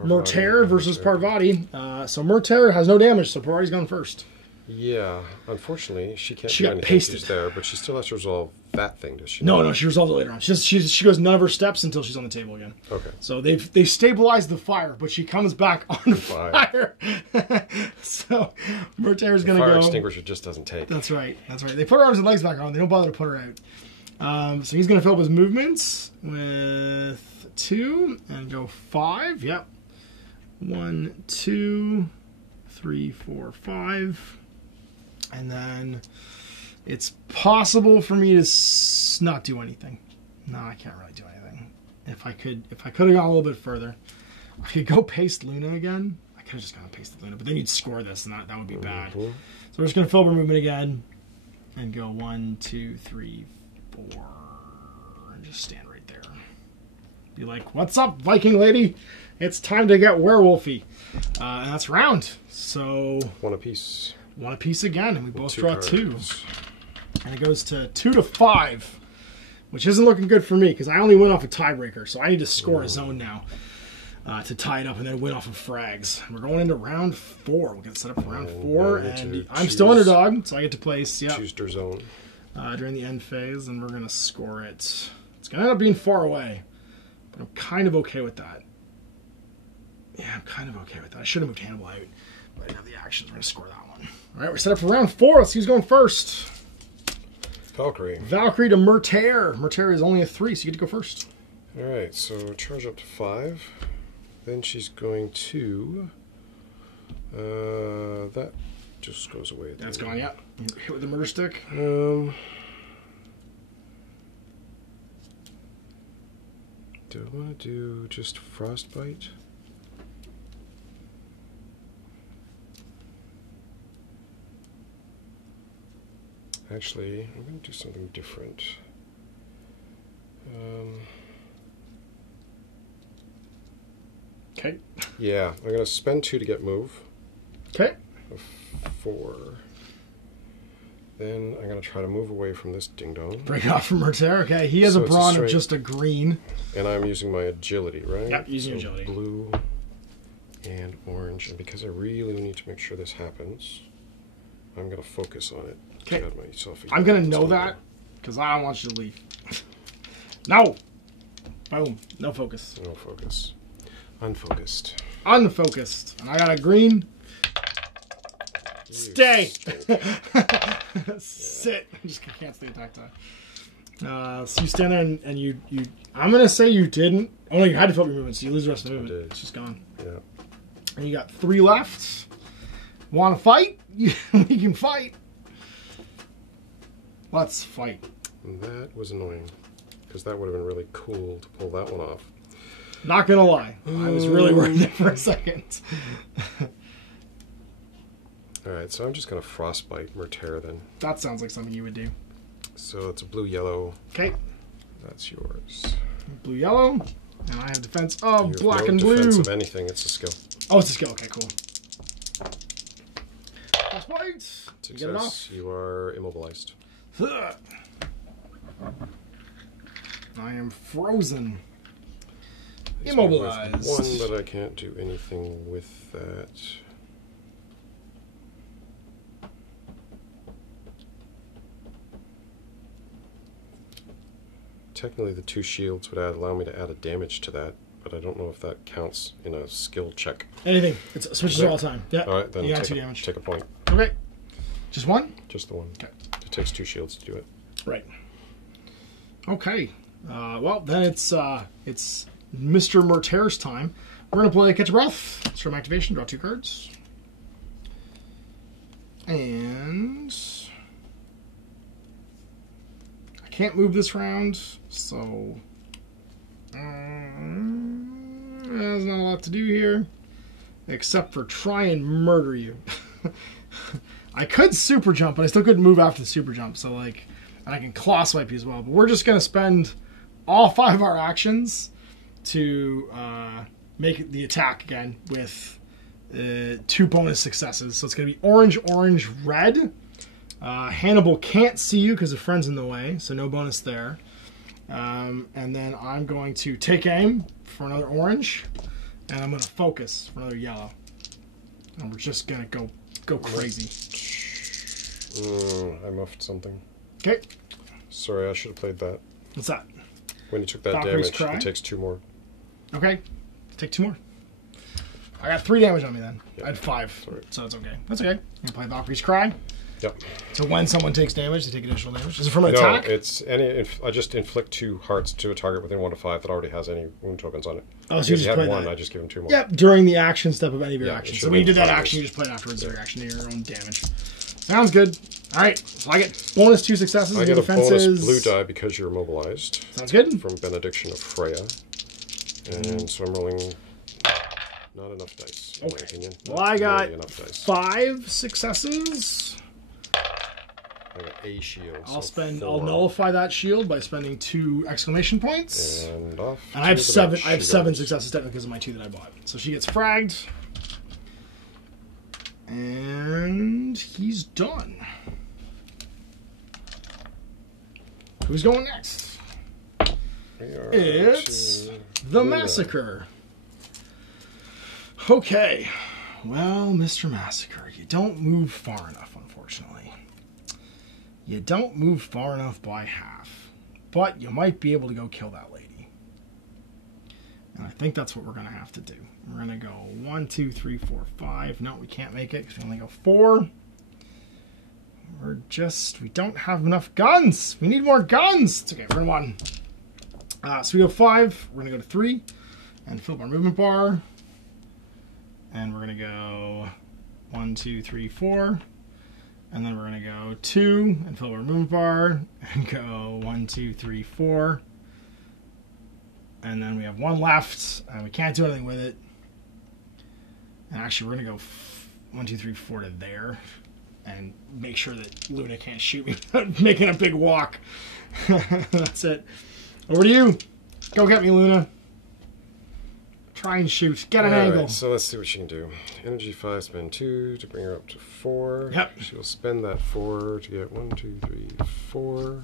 Murtair versus Parvati. So Murtair has no damage, so Parvati's gone first. Yeah, unfortunately, she can't do got anything. Pasted. She's there, but she still has to resolve that thing, does she? No, she resolves it later on. She goes none of her steps until she's on the table again. Okay. So they stabilized the fire, but she comes back on fire. So Murtair's going to go... Fire extinguisher just doesn't take. That's right. They put her arms and legs back on. They don't bother to put her out. So he's going to fill up his movements with 2 and go 5. Yep. 1, 2, 3, 4, 5. And then it's possible for me to not do anything. No, I can't really do anything. If I could have gone a little bit further, I could go paste Luna again. I could have just gone paste Luna, but then you'd score this, and that would be bad. So we're just gonna fill up our movement again, and go 1, 2, 3, 4, and just stand right there. Be like, "What's up, Viking lady? It's time to get werewolfy." And that's round. So 1 apiece. 1 apiece again, and we both draw 2. And it goes to 2 to 5, which isn't looking good for me because I only went off a tiebreaker, so I need to score a zone now to tie it up and then win off of frags. And we're going into round 4. We'll get set up for round 4, and I'm still underdog, so I get to place. Choose your zone during the end phase, and we're gonna score it. It's gonna end up being far away, but I'm kind of okay with that. Yeah, I'm kind of okay with that. I should have moved Hannibal out, but I didn't have the actions. We're gonna score that one. All right, we're set up for round 4. Let's see who's going first. Valkyrie. Valkyrie to Murtair. Murtair is only a 3, so you get to go first. All right, so charge up to 5. Then she's going to... that just goes away. That's gone, yeah. Hit with the murder stick. Do I want to do just Frostbite? Actually, I'm going to do something different. Okay. Yeah, I'm going to spend 2 to get move. Okay. 4. Then I'm going to try to move away from this ding-dong. Break off from Murtair. Okay, he has a brawn of just a green. And I'm using my agility, right? Yep, using your agility. Blue and orange. And because I really need to make sure this happens, I'm going to focus on it. Okay. I'm going to know that because I don't want you to leave. No! Boom. No focus. No focus. Unfocused. Unfocused. And I got a green. Stay! Sit. I just can't stay attack time. So you stand there and you I'm going to say you didn't. Oh no, you had to fill up your movement, so you lose the rest of the movement. It's just gone. Yeah. And you got 3 left. Want to fight? We can fight. Let's fight. And that was annoying, because that would have been really cool to pull that one off. Not gonna lie, I was really worried there for a second. Alright, so I'm just gonna Frostbite Murtair then. That sounds like something you would do. So it's a blue-yellow. Okay. That's yours. Blue-yellow. And I have defense of black no and blue. Defense of anything, it's a skill. Oh, it's a skill. Okay, cool. Plus white. Success. You are immobilized. I am frozen. Immobilized. One, but I can't do anything with that. Technically, the 2 shields would allow me to add a damage to that, but I don't know if that counts in a skill check. Anything. It switches all the time. Yeah. All right, then you got 2 damage. Take a point. Okay. Just one? Just the one. Okay. It takes 2 shields to do it. Right. Okay. Well, then it's Mr. Murtair's time. We're going to play Catch a Breath. Storm activation, draw 2 cards. And I can't move this round, so there's not a lot to do here, except for try and murder you. I could super jump, but I still couldn't move after the super jump, so like, and I can claw swipe you as well. But we're just going to spend all 5 of our actions to make the attack again with 2 bonus successes. So it's going to be orange, orange, red. Hannibal can't see you because the friend's in the way, so no bonus there. And then I'm going to take aim for another orange, and I'm going to focus for another yellow. And we're just going to go crazy. I muffed something. Okay. Sorry, I should have played that. What's that? When you took that Valkyrie's damage, Cry? it takes 2 more. Okay. Take 2 more. I got 3 damage on me then. Yep. I had 5, Sorry. so it's okay. That's okay. I'm going to play Valkyrie's Cry. Yep. So when someone takes damage, they take additional damage. Is it from an No, attack? it's any. I just inflict 2 hearts to a target within 1 to 5 that already has any wound tokens on it. Oh, so you if just you had play 1, that. I just give him 2 more. Yep, during the action step of any of your Yeah, it actions. should So when you be did that fine. action, you just play it afterwards your reaction to your own damage. Sounds good. All right, so I get bonus 2 successes. I get a defenses. bonus blue die because you're immobilized. Sounds good. From Benediction of Freya. And so I'm rolling not enough dice, in my opinion. Well, Not I got nearly enough dice. 5 successes. I got a shield. I'll so spend. 4. I'll nullify that shield by spending 2 exclamation points. And off. And I have to the 7. bench I have she 7 goes. successes technically because of my 2 that I bought. So she gets fragged, and he's done. Who's going next? We are It's to the Luna. Massacre. Okay. Well, Mr. Massacre, you don't move far enough, unfortunately. You don't move far enough by half. But you might be able to go kill that lady. And I think that's what we're going to have to do. We're going to go 1, 2, 3, 4, 5. No, we can't make it because we only go 4. We don't have enough guns. We need more guns. It's okay, we're going to 1. So we go 5. We're going to go to 3 and fill up our movement bar. And we're going to go 1, 2, 3, 4. And then we're going to go 2 and fill up our movement bar. And go 1, 2, 3, 4. And then we have 1 left. And we can't do anything with it. And actually, we're going to go 1, 2, 3, 4 to there. And make sure that Luna can't shoot me without making a big walk. That's it. Over to you. Go get me, Luna. Try and shoot. Get an angle. Right, so let's see what she can do. Energy 5, spend 2 to bring her up to 4. Yep. She will spend that 4 to get 1, 2, 3, 4.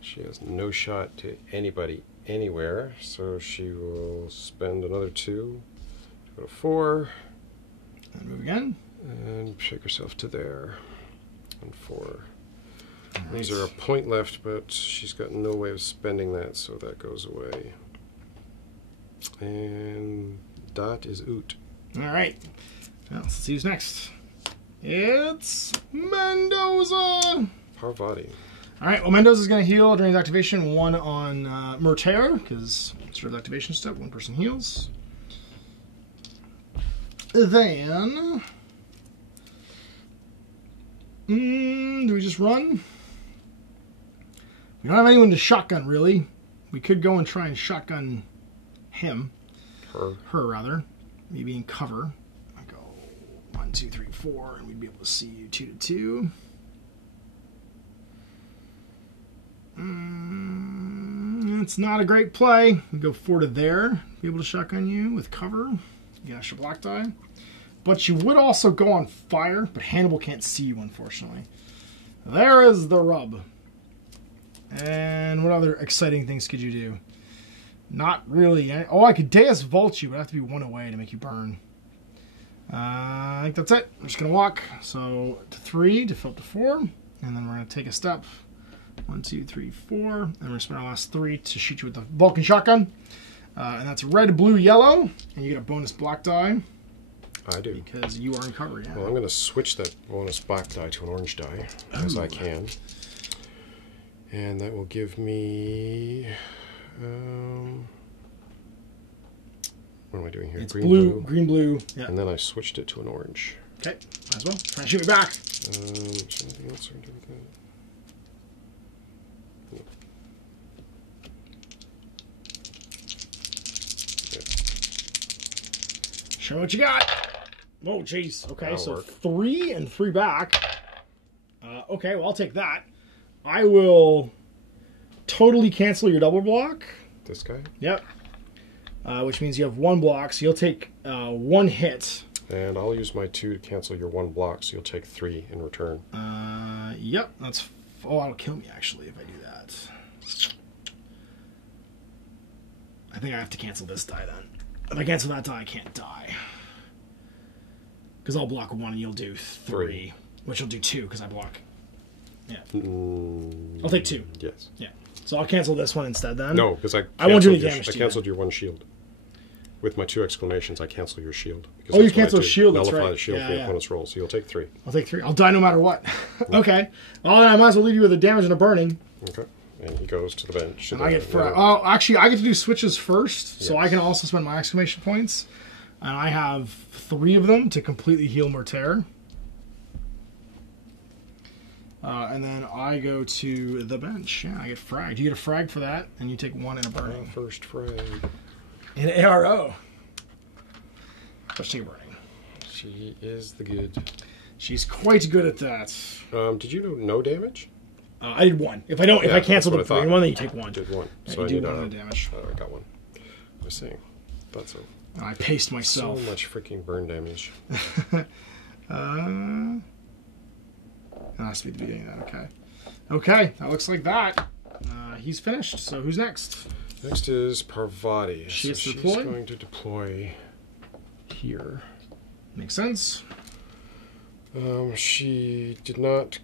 She has no shot to anybody anywhere, so she will spend another 2 to go to 4. And move again. And shake herself to there. And 4. Right. Leaves her a point left, but she's got no way of spending that, so that goes away. And that is Oot. All right. Well, let's see who's next. It's Mendoza. Parvati. All right. Well, Mendoza's going to heal during his activation. 1 on Murtair, because it's sort of activation step. 1 person heals. Then, do we just run? We don't have anyone to shotgun, really. We could go and try and shotgun him. Her, rather. Maybe in cover. I go 1, 2, 3, 4, and we'd be able to see you 2 to 2. It's not a great play. We go 4 to there. Be able to shotgun you with cover. Get an extra black die. but you would also go on fire, but Hannibal can't see you, unfortunately. There is the rub. And what other exciting things could you do? Not really. Oh, I could Deus Vault you, but I have to be one away to make you burn. I think that's it. I'm just going to walk. So to 3, to fill up to 4. And then we're going to take a step. 1, 2, 3, 4. And we're going to spend our last 3 to shoot you with the Vulcan shotgun. And that's red, blue, yellow. And you get a bonus black die. I do. Because you are in cover, yeah. Well, I'm going to switch that bonus black die to an orange die, as I can. And that will give me... what am I doing here? It's green, blue. Yeah. And then I switched it to an orange. Okay, might as well. Try to shoot me back. Is there anything else I can do with that? No. Show me what you got. Oh, jeez. Okay, That'll so work. 3 and 3 back. Okay, well, I'll take that. I will totally cancel your double block. This guy? Yep. Which means you have 1 block, so you'll take 1 hit. And I'll use my 2 to cancel your 1 block, so you'll take 3 in return. Yep, that's... Oh, that'll kill me, actually, if I do that. I think I have to cancel this die, then. If I cancel that die, I can't die. Because I'll block 1 and you'll do 3. Which will do 2, because I block... Yeah. I'll take 2. Yes. Yeah. So I'll cancel this one instead, then? No, because I won't do any damage to you, canceled your 1 shield. With my 2 exclamations, I cancel your shield. Because Oh, you that's what I cancel do. shield, that's Nullify right. the shield Yeah, for the yeah. opponent's roll, so you'll take 3. I'll take 3. I'll die no matter what. Okay. Well, then I might as well leave you with a damage and a burning. Okay. And he goes to the bench. And I get oh, actually, I get to do switches first, so Yes. I can also spend my exclamation points. And I have 3 of them to completely heal Murtair. And then I go to the bench. Yeah, I get fragged. You get a frag for that, and you take 1 and a burning. First frag. An ARO. Let's take a burning. She is the good. She's quite good at that. Did you do no damage? I did 1. If I cancel the that's what I burning thought. one, then you take 1. I did 1. Yeah, So you I do need 1 of the damage. I got 1. I was saying. Thought so. And I paced myself. So much freaking burn damage. That has to be the beginning of that, okay. Okay, that looks like that. He's finished, so who's next? Next is Parvati. She's she's deploy? going to deploy here. Makes sense. She did not...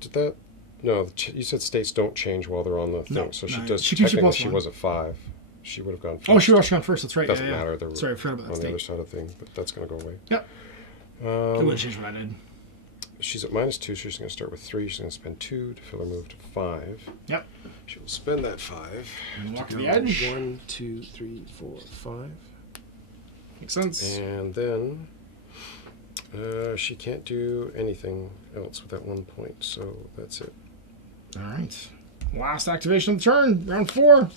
Did that... No, you said states don't change while they're on the thing. No, so she no, does... she keeps you technically, plus she 1. was at 5. She would have gone first. Oh, she rushed on first, that's right. Doesn't yeah, yeah. matter. They're Sorry, I forgot about that on the other state. side of the thing, but that's going to go away. Yep. It would change what I did. She's at -2, so she's going to start with 3. She's going to spend 2 to fill her move to 5. Yep. She will spend that 5. And walk to go the edge. 1, 2, 3, 4, 5. Makes sense. And then she can't do anything else with that 1 point, so that's it. All right. Last activation of the turn, round 4.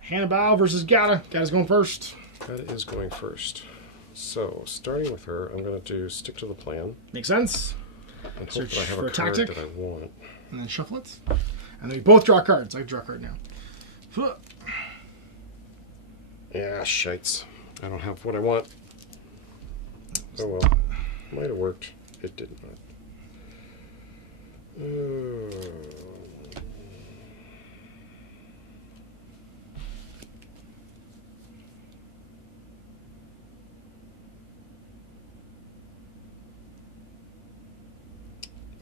Hannibal versus Gata. Gata's going first. That is going first. So, starting with her, I'm going to stick to the plan Makes sense. and hope Search that I have for a a card tactic. that I want. And then shuffle it. And then we both draw cards. I can draw a card now. Yeah, shites. I don't have what I want. Oh well. Might have worked. It did not.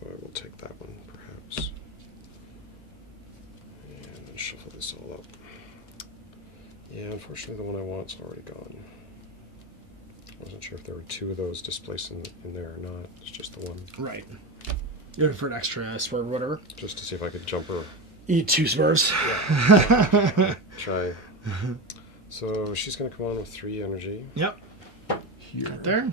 I will take that one, perhaps. And then shuffle this all up. Yeah, unfortunately the one I want's already gone. I wasn't sure if there were 2 of those displaced in there or not. It's just the one. Right. You're looking for an extra spur or whatever. Just to see if I could jump her. Eat 2 spurs. Yeah. Try. So she's going to come on with 3 energy. Yep. Here. Right there.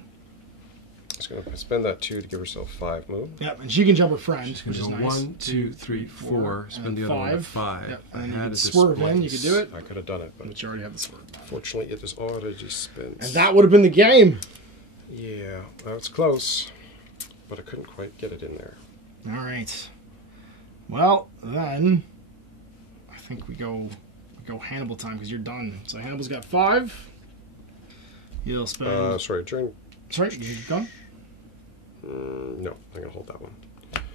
She's going to spend that 2 to give herself 5 move. Yep, and she can jump her friend, She's which is gonna go nice. 1, 2, 3, 4. Spend the other one at 5. Yep, I and then you had can a swerve in, you displace. can do it. I could have done it, but But you already have the swerve. fortunately it is already spent. And that would have been the game. Yeah, that was close, but I couldn't quite get it in there. All right. Well, then I think we go Hannibal time because you're done. So Hannibal's got 5. He'll spend. Sorry, during Sorry, you gone? No, I'm going to hold that one.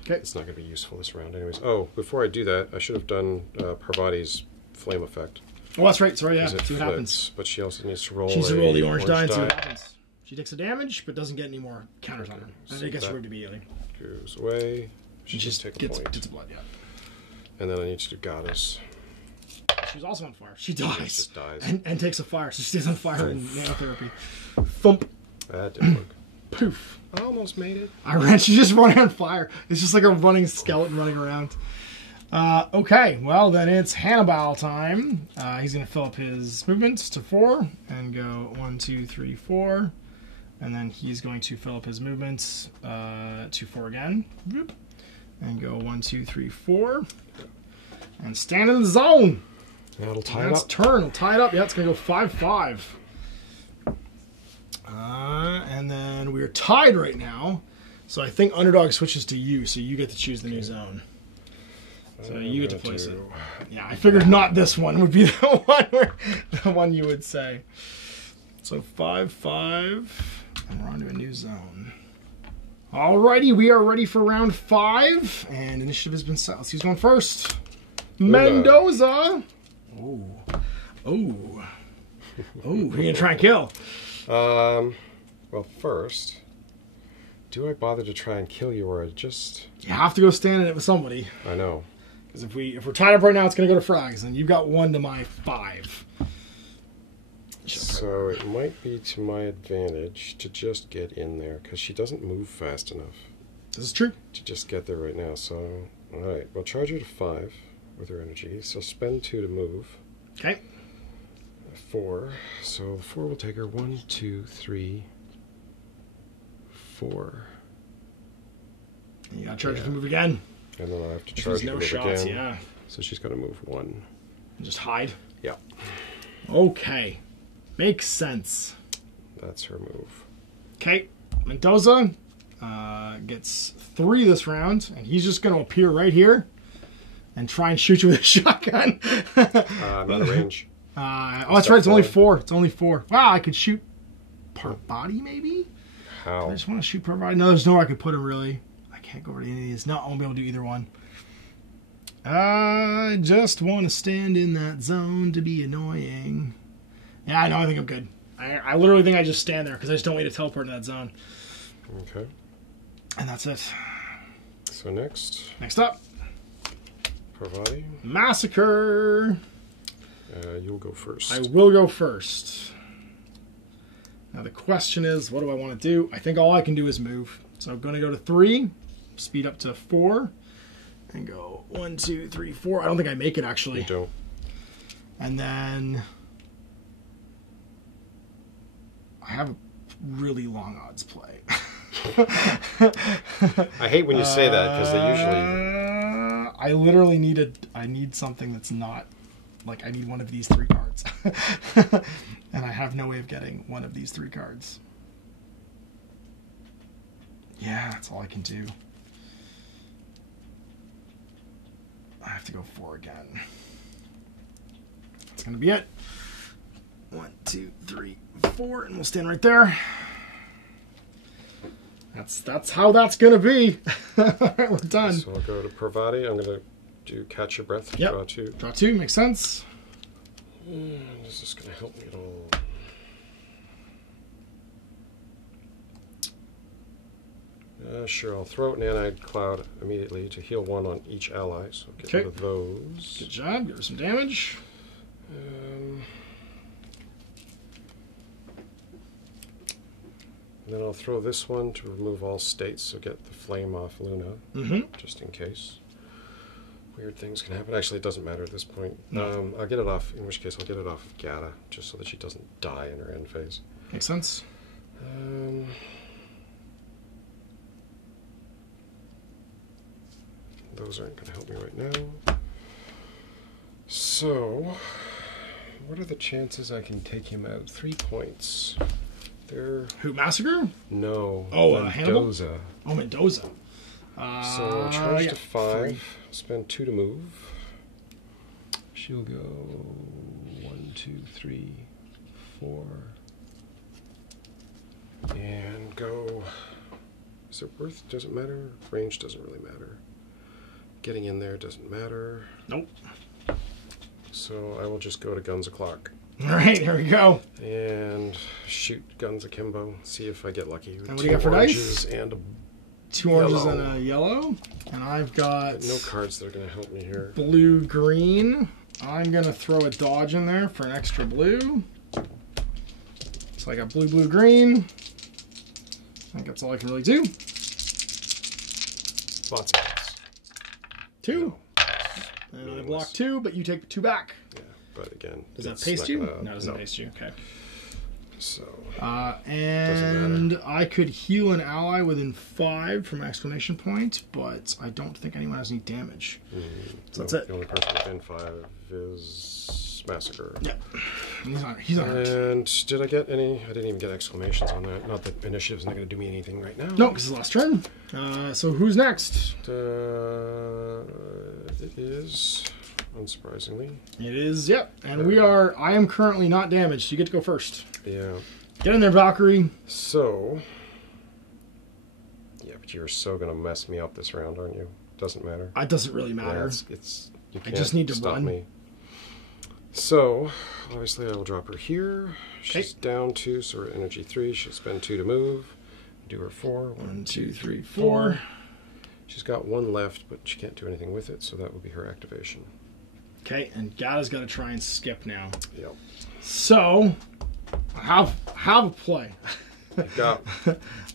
Okay. It's not going to be useful this round anyways. Oh, before I do that, I should have done Parvati's flame effect. Oh, that's right. Sorry, yeah. It See what happens. flips, but she also needs to roll She needs to roll the orange die and see what die. happens. She takes a damage, but doesn't get any more counters on her. And so it gets that removed immediately. Goes away. She And just take a gets point. blood, yeah. And then I need to do Goddess. She's also on fire. She dies. Just dies. And takes a fire. So she stays on fire in nanotherapy. Thump. That didn't work. Poof. I almost made it. She's just running on fire. It's just like a running skeleton running around. Okay, well then it's Hannibal time. He's going to fill up his movements to 4 and go 1, 2, 3, 4. And then he's going to fill up his movements to 4 again. And go 1, 2, 3, 4. And stand in the zone. That'll tie it That's up. turn. It'll tie it up. Yeah, it's going to go 5-5. And then we're tied right now. So I think underdog switches to you, so you get to choose the new zone. So you get to place it. Yeah, I figured not this one would be the one you would say. So 5-5, and we're on to a new zone. Alrighty, we are ready for round 5, and initiative has been set. Let's see who's going first. Mendoza. Oh, who are you gonna try and kill? Well, first, do I bother to try and kill you, or just... You have to go stand in it with somebody. I know. Because if we're tied up right now, it's gonna go to frags, and you've got 1 to my 5. So it might be to my advantage to just get in there, because she doesn't move fast enough. This is true. To just get there right now. So, alright, we'll charge her to 5 with her energy. So spend 2 to move. Okay. 4. So 4 will take her 1, 2, 3, 4. You gotta charge her to move again. And then I have to charge her to no move shots, again. yeah. So she's got to move 1. And just hide. Yeah. Okay. Makes sense. That's her move. Okay. Mendoza gets 3 this round, and he's just gonna appear right here and try and shoot you with a shotgun. I'm out of range. Oh, that's right. It's only 4. It's only 4. Wow, I could shoot per body, maybe? How? I just want to shoot per body. No, there's nowhere I could put him, really. I can't go over to any of these. No, I won't be able to do either one. I just want to stand in that zone to be annoying. Yeah, I know. I think I'm good. I literally think I just stand there because I just don't want you to teleport in that zone. Okay. And that's it. So next, Next up, Parvati, Massacre. you'll go first. I will go first. Now the question is, what do I want to do? I think all I can do is move. So I'm going to go to 3, speed up to 4, and go 1, 2, 3, 4. I don't think I make it, actually. You don't. And then I have a really long odds play. I hate when you say that because they usually... I literally need something that's not, like, I need one of these 3 cards. And I have no way of getting one of these 3 cards. Yeah, that's all I can do. I have to go 4 again. That's going to be it. 1, 2, 3, 4, and we'll stand right there. That's how that's going to be. Alright, we're done. So I'll go to Parvati. I'm going to do Catch Your Breath. Yep. Draw 2. Draw 2, makes sense. Is this going to help me at all? Sure, I'll throw out an Anide Cloud immediately to heal 1 on each ally, so get rid of those. Good job, give her some damage. And then I'll throw this one to remove all states, so get the flame off Luna, just in case. Weird things can happen. Actually, it doesn't matter at this point. No. I'll get it off, in which case I'll get it off of Gata, just so that she doesn't die in her end phase. Makes sense. Those aren't going to help me right now. So, what are the chances I can take him out? 3 points. They're... Who, Massacre? No. Oh, Hannibal? Mendoza. Oh, Mendoza. So I'll charge to 5, spend 2 to move. She'll go 1, 2, 3, 4, And go. Is it worth? Doesn't matter. Range doesn't really matter. Getting in there doesn't matter. Nope. So I will just go to guns o'clock. All right, here we go. And shoot guns akimbo. See if I get lucky. And what do you got for dice? And a 2 oranges and a yellow. And I've got no cards that are going to help me here. Blue, green. I'm going to throw a dodge in there for an extra blue. So I got blue, blue, green. I think that's all I can really do. Lots of hits. 2. And I block 2, but you take 2 back. Yeah, but again, does that paste you? No, it doesn't paste you. Okay. So. And I could heal an ally within 5 from exclamation point, but I don't think anyone has any damage. So that's it. The only person within 5 is Massacre. Yeah. He's on it. And did I get any? I didn't even get exclamations on that. Not that initiative's not going to do me anything right now. No, because it's the last turn. So who's next? It is, unsurprisingly. It is, yep. And I am currently not damaged, so you get to go first. Yeah. Get in there, Valkyrie. So, yeah, but you're so going to mess me up this round, aren't you? Doesn't matter. It doesn't really matter. Yeah, you can't I just need to stop run. me. So, obviously I will drop her here. She's down 2, so her energy 3. She'll spend 2 to move. Do her 4. 1, 2, 3, 4. She's got 1 left, but she can't do anything with it, so that will be her activation. Okay, and Gada's got to try and skip now. Yep. So, have a play. Got.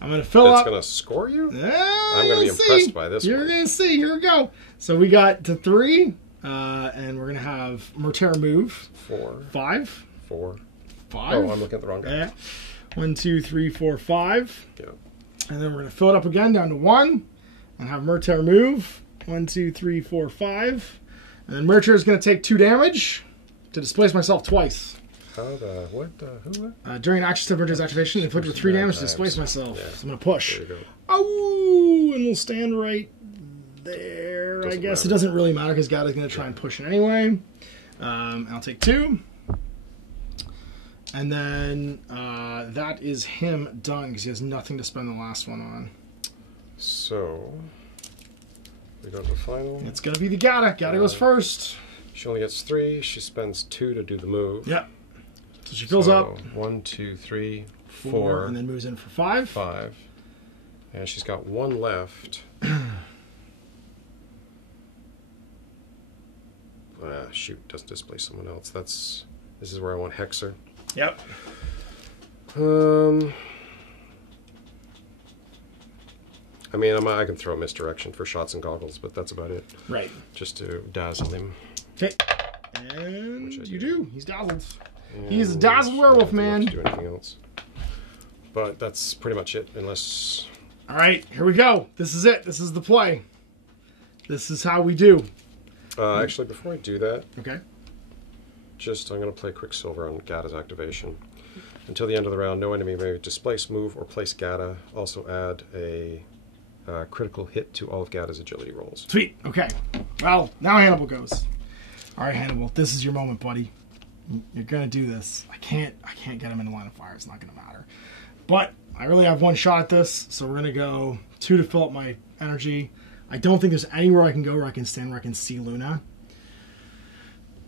I'm going to fill up. It's going to score you? Yeah, I'm going to be impressed by this. You're going to see. Here we go. So we got to 3, and we're going to have Murtair move. 4. 5. 4. 5. Oh, I'm looking at the wrong guy. Yeah. 1, 2, 3, 4, 5. Yeah. And then we're going to fill it up again down to 1, and have Murtair move. 1, 2, 3, 4, 5. And then Murtair is going to take 2 damage to displace myself twice. How the, what the, who? During an action step Murtair's activation, inflict with 3 damage to displace myself. Yeah. So I'm going to push. There you go. Oh, and we'll stand right there. Doesn't I guess matter. it doesn't really matter because Gada's going to try and push it anyway. I'll take 2. And then that is him done because he has nothing to spend the last one on. So, we go to the final. It's going to be the Gada. Gada goes first. She only gets 3. She spends 2 to do the move. Yep. So she fills up. 1, 2, 3, 4. 4. And then moves in for 5. 5. And she's got 1 left. Shoot, doesn't displace someone else. This is where I want Hexer. Yep. I mean, I can throw misdirection for shots and goggles, but that's about it. Right. Just to dazzle him. Okay. And you do. He's dazzled. And He's a dazzled werewolf, I don't have man. to do anything else. But that's pretty much it, unless... All right, here we go. This is it. This is the play. This is how we do. Actually, before I do that, Okay. I'm going to play Quicksilver on Gada's activation. Until the end of the round, no enemy may displace, move, or place Gada. Also add a critical hit to all of Gada's agility rolls. Sweet. Okay. Well, now Hannibal goes. All right, Hannibal. This is your moment, buddy. You're gonna do this. I can't get him in the line of fire. It's not gonna matter. But I really have 1 shot at this, so we're gonna go 2 to fill up my energy. I don't think there's anywhere I can go where I can stand where I can see Luna.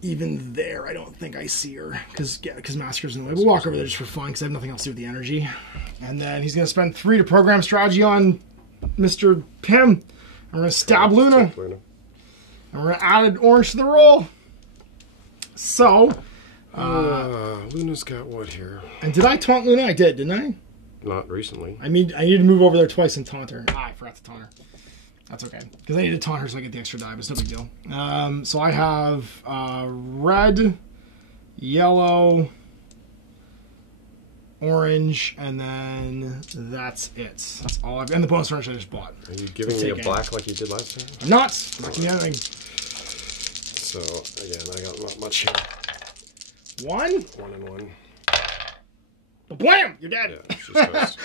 Even there, I don't think I see her because Massacre's in the way. We'll walk over there just for fun because I have nothing else to do with the energy. And then he's gonna spend 3 to program strategy on Mr. Pym. And we're gonna stab Luna. And we're gonna add an orange to the roll. So, Luna's got what here? and did I taunt Luna? I did, didn't I? Not recently. I need to move over there twice and taunt her. I forgot to taunt her. That's okay. Because I need to taunt her so I get the extra die, but it's no big deal. So I have red, yellow, orange, and then that's it. That's all I've... And the bonus orange I just bought. Are you giving me a black like you did last time? I'm not. I'm not doing anything. So, again, I got not much here. 1. 1 and 1. Blam! You're dead. Yeah, she's toast.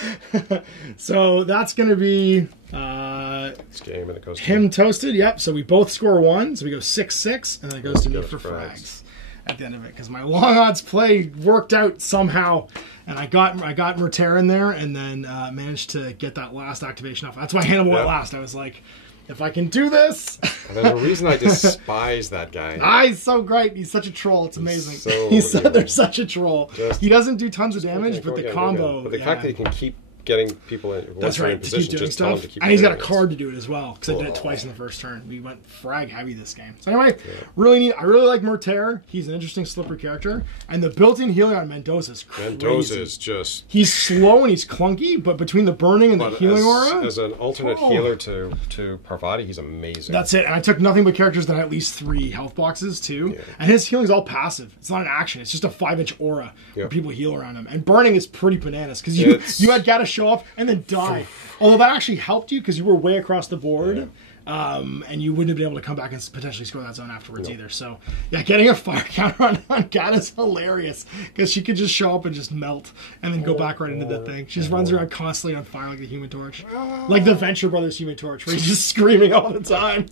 So that's going to be It's game and it goes to him me. toasted. Yep. So we both score 1. So we go 6-6, and then it goes to me Goes for for frags. at the end of it because my long odds play worked out somehow, and I got Murtair in there, and then managed to get that last activation off. That's why Hannibal went last. I was like, if I can do this. There's a reason I despise that guy. He's so great. He's such a troll. It's amazing. They're such a troll. He doesn't do tons of damage, but the combo. But the fact that he can keep getting people in, that's right, in position, to keep doing stuff. And he's got a card to do it as well, because I did it twice in the first turn. We went frag heavy this game. So anyway, really neat. I really like Murtair. He's an interesting slippery character. And the built-in healing on Mendoza is crazy. Mendoza is just... He's slow and he's clunky, but between the burning and the healing aura... As an alternate healer to Parvati, he's amazing. That's it. And I took nothing but characters that had at least 3 health boxes, too. Yeah. And his healing's all passive. It's not an action. It's just a 5-inch aura where people heal around him. And burning is pretty bananas, because you had Gata show up and then die. Although that actually helped you because you were way across the board, and you wouldn't have been able to come back and potentially score that zone afterwards either. So yeah, getting a fire counter on Gat is hilarious because she could just show up and just melt and then go back right into the thing. She just runs around constantly on fire like the Human Torch, like the Venture Brothers Human Torch, where he's just screaming all the time.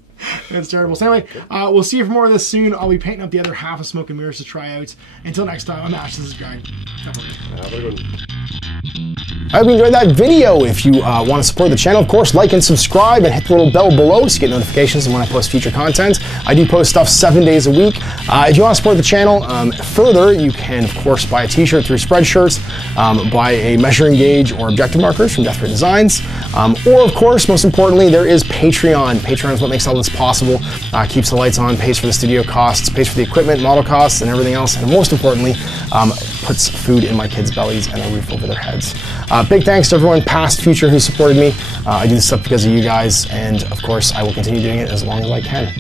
It's terrible. So anyway, we'll see you for more of this soon. I'll be painting up the other half of Smoke and Mirrors to try out. Until next time, I'm Ash. This is Greg. I hope you enjoyed that video. If you want to support the channel, of course, like and subscribe and hit the little bell below to get notifications when I post future content. I do post stuff 7 days a week. If you want to support the channel further, you can, of course, buy a t-shirt through Spreadshirts, buy a measuring gauge or objective markers from Death Ray Designs, or, of course, most importantly, there is Patreon. Patreon is what makes all this possible, keeps the lights on, pays for the studio costs, pays for the equipment, model costs, and everything else, and most importantly, puts food in my kids' bellies and a roof over their heads. Big thanks to everyone, past, future, who supported me. I do this stuff because of you guys, and of course, I will continue doing it as long as I can.